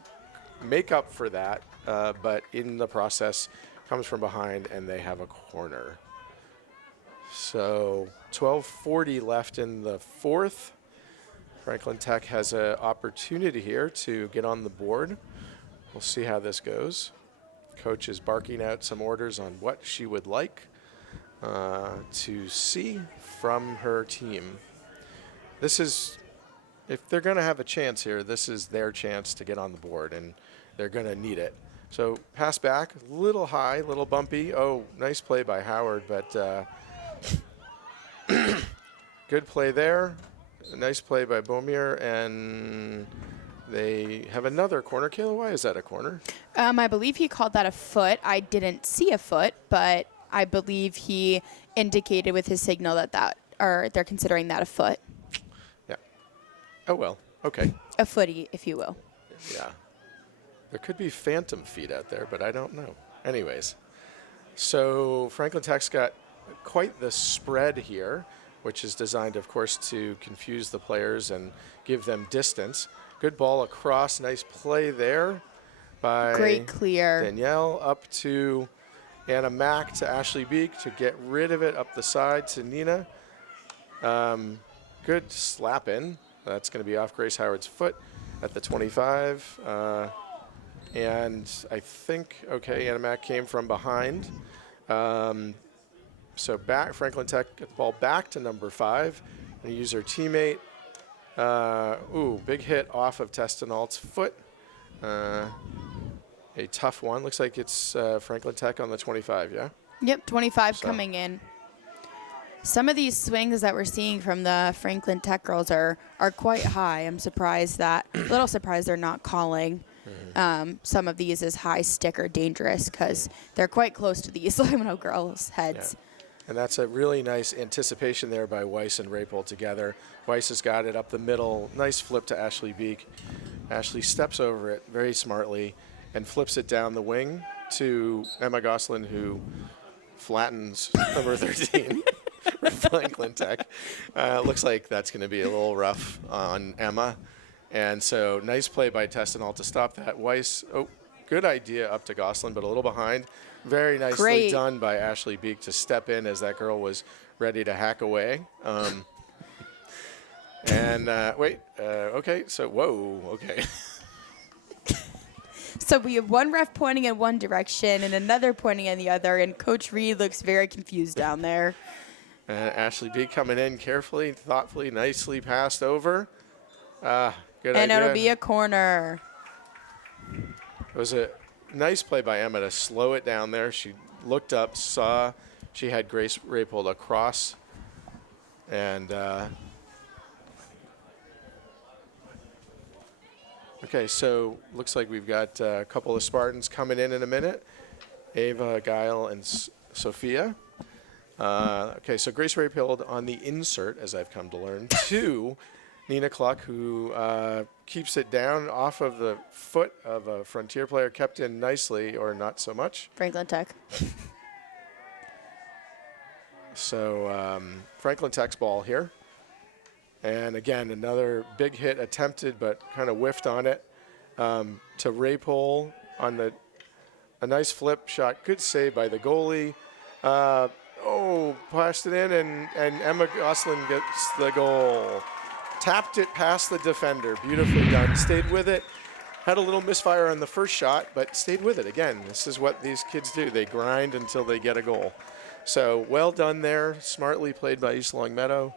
make up for that. But in the process, comes from behind and they have a corner. So 12:40 left in the fourth. Franklin Tech has an opportunity here to get on the board. We'll see how this goes. Coach is barking out some orders on what she would like to see from her team. This is, if they're going to have a chance here, this is their chance to get on the board, and they're going to need it. So pass back, a little high, little bumpy. Oh, nice play by Howard, but good play there. A nice play by Beaumier, and they have another corner. Kayla, why is that a corner? I believe he called that a foot. I didn't see a foot, but I believe he indicated with his signal that or they're considering that a foot. Yeah. Oh, well, okay. A footy, if you will. Yeah. There could be phantom feet out there, but I don't know. Anyways, so Franklin Tech's got quite the spread here, which is designed, of course, to confuse the players and give them distance. Good ball across. Nice play there by great clear. Danielle up to Anna Mack to Ashley Beek to get rid of it up the side to Nina. Good slap in. That's going to be off Grace Howard's foot at the 25. And I think, Anna Mack came from behind. So back, Franklin Tech get the ball back to number 5 and use her teammate. Big hit off of Testenalt's foot. A tough one. Looks like it's Franklin Tech on the 25, yeah? Yep, 25 coming in. Some of these swings that we're seeing from the Franklin Tech girls are quite high. I'm a little surprised they're not calling some of these as high stick or dangerous because they're quite close to these Limino girls' heads. Yeah. And that's a really nice anticipation there by Weiss and Rapol together. Weiss has got it up the middle. Nice flip to Ashley Beek. Ashley steps over it very smartly and flips it down the wing to Emma Gosselin, who flattens number 13 for Franklin Tech. Looks like that's going to be a little rough on Emma. And so nice play by Testenal to stop that. Weiss, good idea up to Gosselin, but a little behind. Very nicely Great. done by Ashley Beek to step in as that girl was ready to hack away. Okay, so, whoa, okay. So we have one ref pointing in one direction and another pointing in the other, and Coach Reed looks very confused down there. Ashley B coming in carefully, thoughtfully, nicely passed over. Good idea. And it'll be a corner. It was a nice play by Emma to slow it down there. She looked up, saw she had Grace Raypold across, and okay, so looks like we've got a couple of Spartans coming in a minute. Ava, Guile, and Sophia. Okay, so Grace Rayfield on the insert, as I've come to learn, to Nina Cluck, who keeps it down off of the foot of a Frontier player, kept in nicely, or not so much. Franklin Tech. So Franklin Tech's ball here. And again, another big hit attempted, but kind of whiffed on it. To Raypole on a nice flip shot. Good save by the goalie. Passed it in, and Emma Gosselin gets the goal. Tapped it past the defender. Beautifully done. Stayed with it. Had a little misfire on the first shot, but stayed with it. Again, this is what these kids do. They grind until they get a goal. So well done there. Smartly played by East Longmeadow.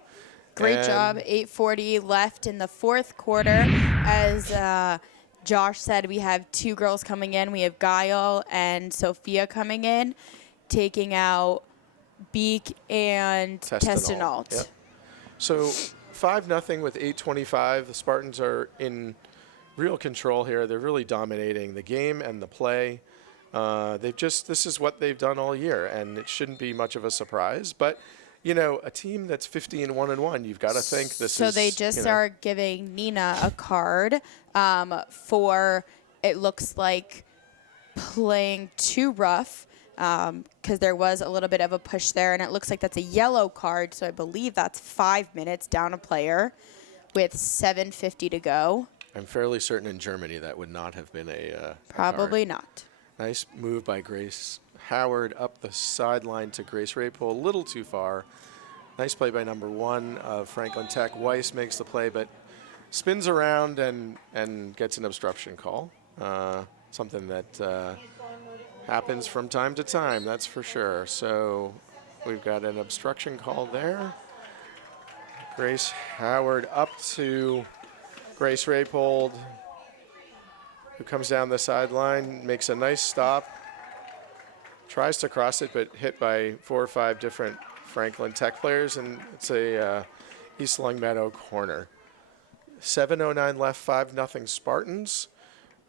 Great job. 8:40 left in the fourth quarter. As Josh said, we have two girls coming in. We have Guile and Sophia coming in, taking out Beek and Testinault. Yep. So 5-0 with 8:25. The Spartans are in real control here. They're really dominating the game and the play. This is what they've done all year, and it shouldn't be much of a surprise. But you know, a team that's 50-1-1, you've got to think this is. So they just are giving Nina a card for, it looks like, playing too rough, because there was a little bit of a push there, and it looks like that's a yellow card. So I believe that's 5 minutes down a player with 7:50 to go. I'm fairly certain in Germany that would not have been a Probably card. not. Nice move by Grace Howard up the sideline to Grace Raypole, a little too far. Nice play by number 1 of Franklin Tech. Weiss makes the play, but spins around and gets an obstruction call. Something that happens from time to time, that's for sure. So we've got an obstruction call there. Grace Howard up to Grace Raypole, who comes down the sideline, makes a nice stop. Tries to cross it, but hit by 4 or 5 different Franklin Tech players, and it's a East Longmeadow corner. 7:09 left, 5-0 Spartans,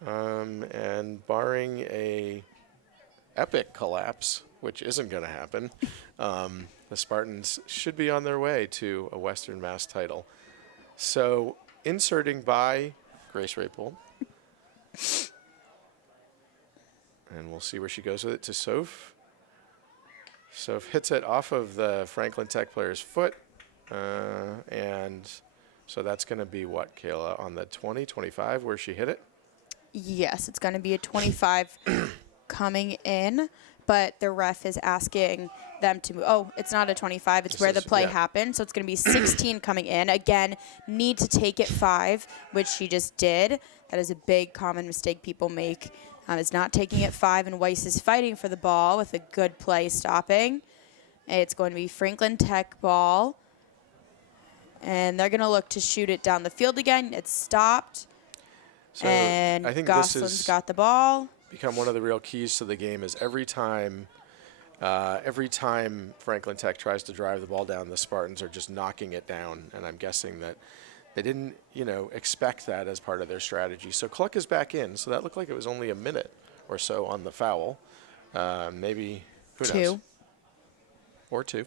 and barring a epic collapse, which isn't going to happen, the Spartans should be on their way to a Western Mass title. So inserting by Grace Raypole. And we'll see where she goes with it to Soph. Soph hits it off of the Franklin Tech player's foot. And so that's going to be what, Kayla, on the 20, 25 where she hit it? Yes, it's going to be a 25 coming in, but the ref is asking them to move. Oh, it's not a 25. It's where the play happened. So it's going to be 16 coming in. Again, need to take it 5, which she just did. That is a big common mistake people make. Is not taking it 5, and Weiss is fighting for the ball with a good play stopping. It's going to be Franklin Tech ball. And they're going to look to shoot it down the field again. It's stopped. So and I think Gosselin's got the ball. Become one of the real keys to the game is every time Franklin Tech tries to drive the ball down, the Spartans are just knocking it down. And I'm guessing that they didn't, expect that as part of their strategy. So Cluck is back in. So that looked like it was only a minute or so on the foul. Maybe, who knows? 2. Or 2.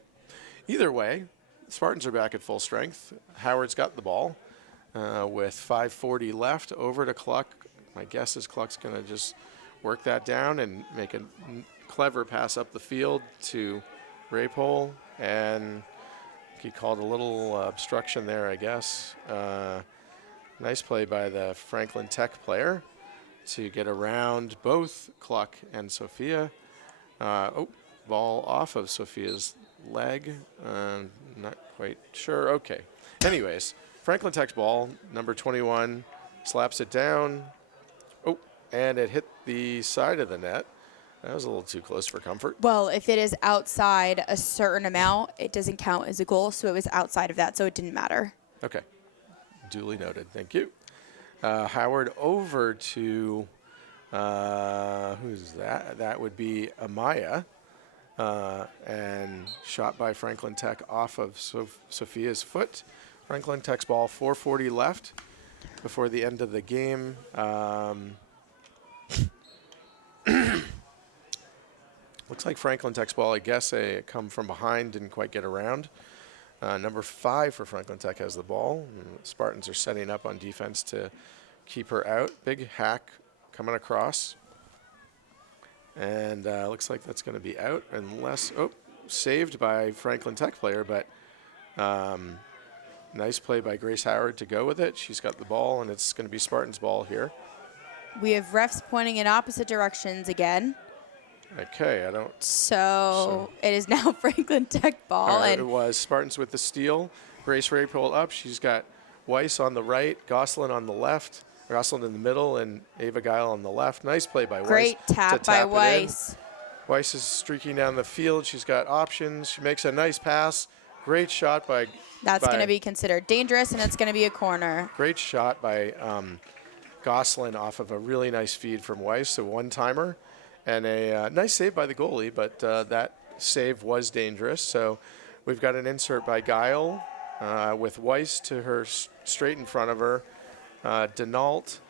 Either way, the Spartans are back at full strength. Howard's got the ball with 5:40 left over to Cluck. My guess is Cluck's going to just work that down and make a clever pass up the field to Raypole, and he called a little obstruction there, I guess. Nice play by the Franklin Tech player. to get around both Cluck and Sophia. Ball off of Sophia's leg. Not quite sure. Okay. Anyways, Franklin Tech's ball, number 21, slaps it down. Oh, and it hit the side of the net. That was a little too close for comfort. Well, if it is outside a certain amount, it doesn't count as a goal, so it was outside of that, so it didn't matter. Okay. Duly noted. Thank you. Howard over to, who's that? That would be Amaya. And shot by Franklin Tech off of Sophia's foot. Franklin Tech's ball, 4:40 left before the end of the game. Looks like Franklin Tech's ball, I guess, come from behind, didn't quite get around. Number 5 for Franklin Tech has the ball. The Spartans are setting up on defense to keep her out. Big hack coming across. And looks like that's going to be out unless, saved by Franklin Tech player, but nice play by Grace Howard to go with it. She's got the ball, and it's going to be Spartans' ball here. We have refs pointing in opposite directions again. Okay, So it is now Franklin Tech ball. It was Spartans with the steal. Grace Rapole up. She's got Weiss on the right, Gosselin on the left, Gosselin in the middle, and Ava Guile on the left. Nice play by Weiss. Great tap by Weiss. Weiss is streaking down the field. She's got options. She makes a nice pass. Great shot by... That's going to be considered dangerous, and it's going to be a corner. Great shot by Gosselin off of a really nice feed from Weiss, a one-timer. And a nice save by the goalie, but that save was dangerous. So we've got an insert by Guile with Weiss to her straight in front of her. Denault,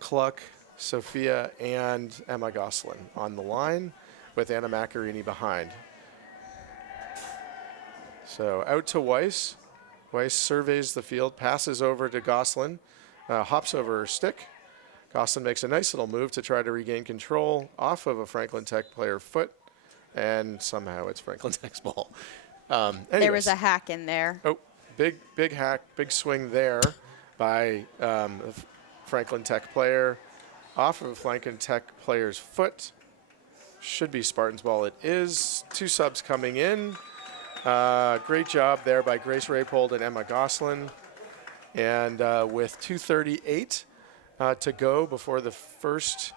Cluck, Sophia, and Emma Gosselin on the line with Anna Macarini behind. So out to Weiss. Weiss surveys the field, passes over to Gosselin, hops over her stick. Gosselin makes a nice little move to try to regain control off of a Franklin Tech player foot, and somehow it's Franklin Tech's ball. There was a hack in there. Oh, big hack, big swing there by a Franklin Tech player off of a Franklin Tech player's foot. Should be Spartans' ball. It is. 2 subs coming in. Great job there by Grace Rapole and Emma Gosselin. And with 2:38 to go before the first,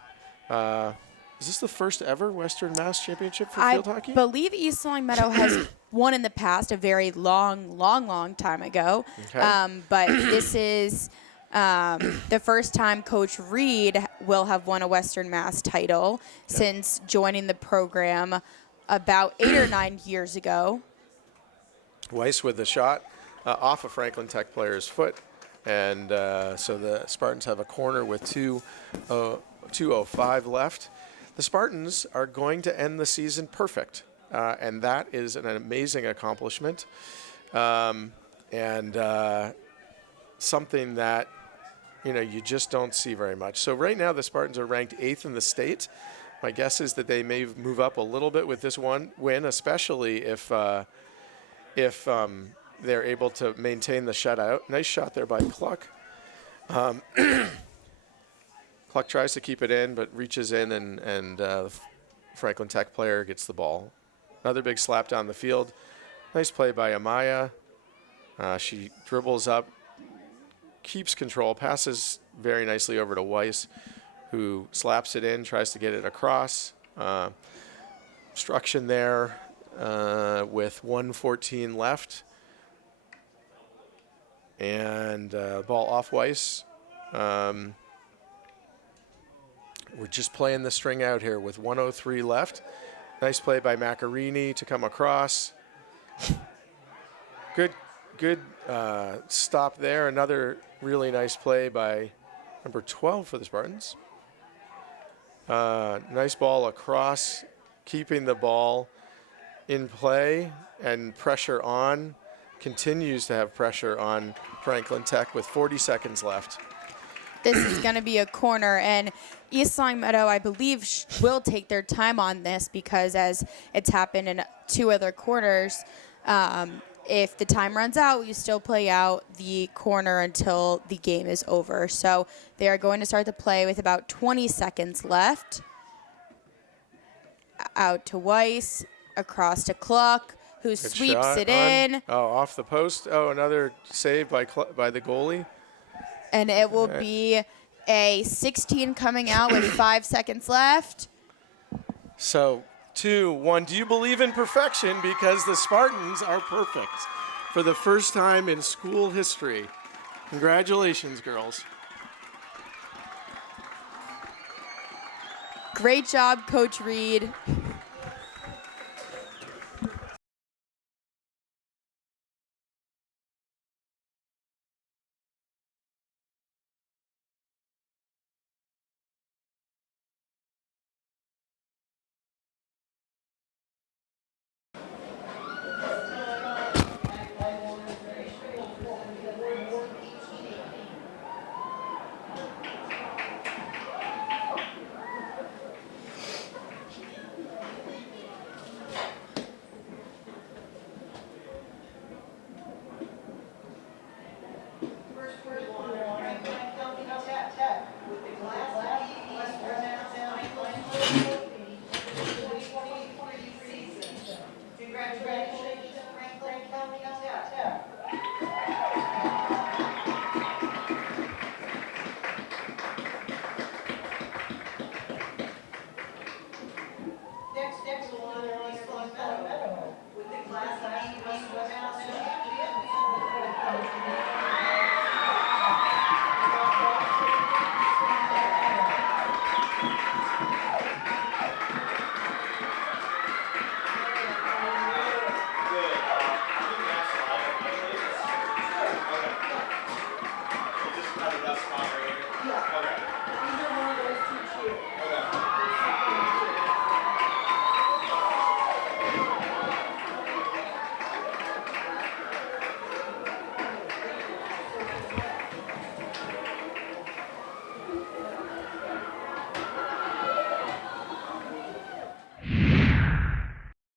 is this the first ever Western Mass Championship for field hockey? I believe East Longmeadow has won in the past, a very long time ago. Okay. But this is the first time Coach Reed will have won a Western Mass title since joining the program about 8 or 9 years ago. Weiss with the shot off a Franklin Tech player's foot. And so the Spartans have a corner with 2:05 left. The Spartans are going to end the season perfect, and that is an amazing accomplishment, and something that you just don't see very much. So right now the Spartans are ranked 8th in the state. My guess is that they may move up a little bit with this one win, especially if they're able to maintain the shutout. Nice shot there by Cluck. Cluck tries to keep it in, but reaches in, and the Franklin Tech player gets the ball. Another big slap down the field. Nice play by Amaya. She dribbles up, keeps control, passes very nicely over to Weiss, who slaps it in, tries to get it across. Obstruction there with 1:14 left. And ball off Weiss. We're just playing the string out here with 1:03 left. Nice play by Macarini to come across. Good stop there. Another really nice play by number 12 for the Spartans. Nice ball across, keeping the ball in play and pressure on. Continues to have pressure on Franklin Tech with 40 seconds left. This is going to be a corner, and East Longmeadow, I believe, will take their time on this because, as it's happened in 2 other corners, if the time runs out, you still play out the corner until the game is over. So they are going to start the play with about 20 seconds left. Out to Weiss, across to Cluck, who Good sweeps shot it on- in. Oh, off the post. Oh, another save by the goalie. And it will be a 16 coming out with 5 seconds left. So 2-1. Do you believe in perfection? Because the Spartans are perfect for the first time in school history. Congratulations, girls. Great job, Coach Reed.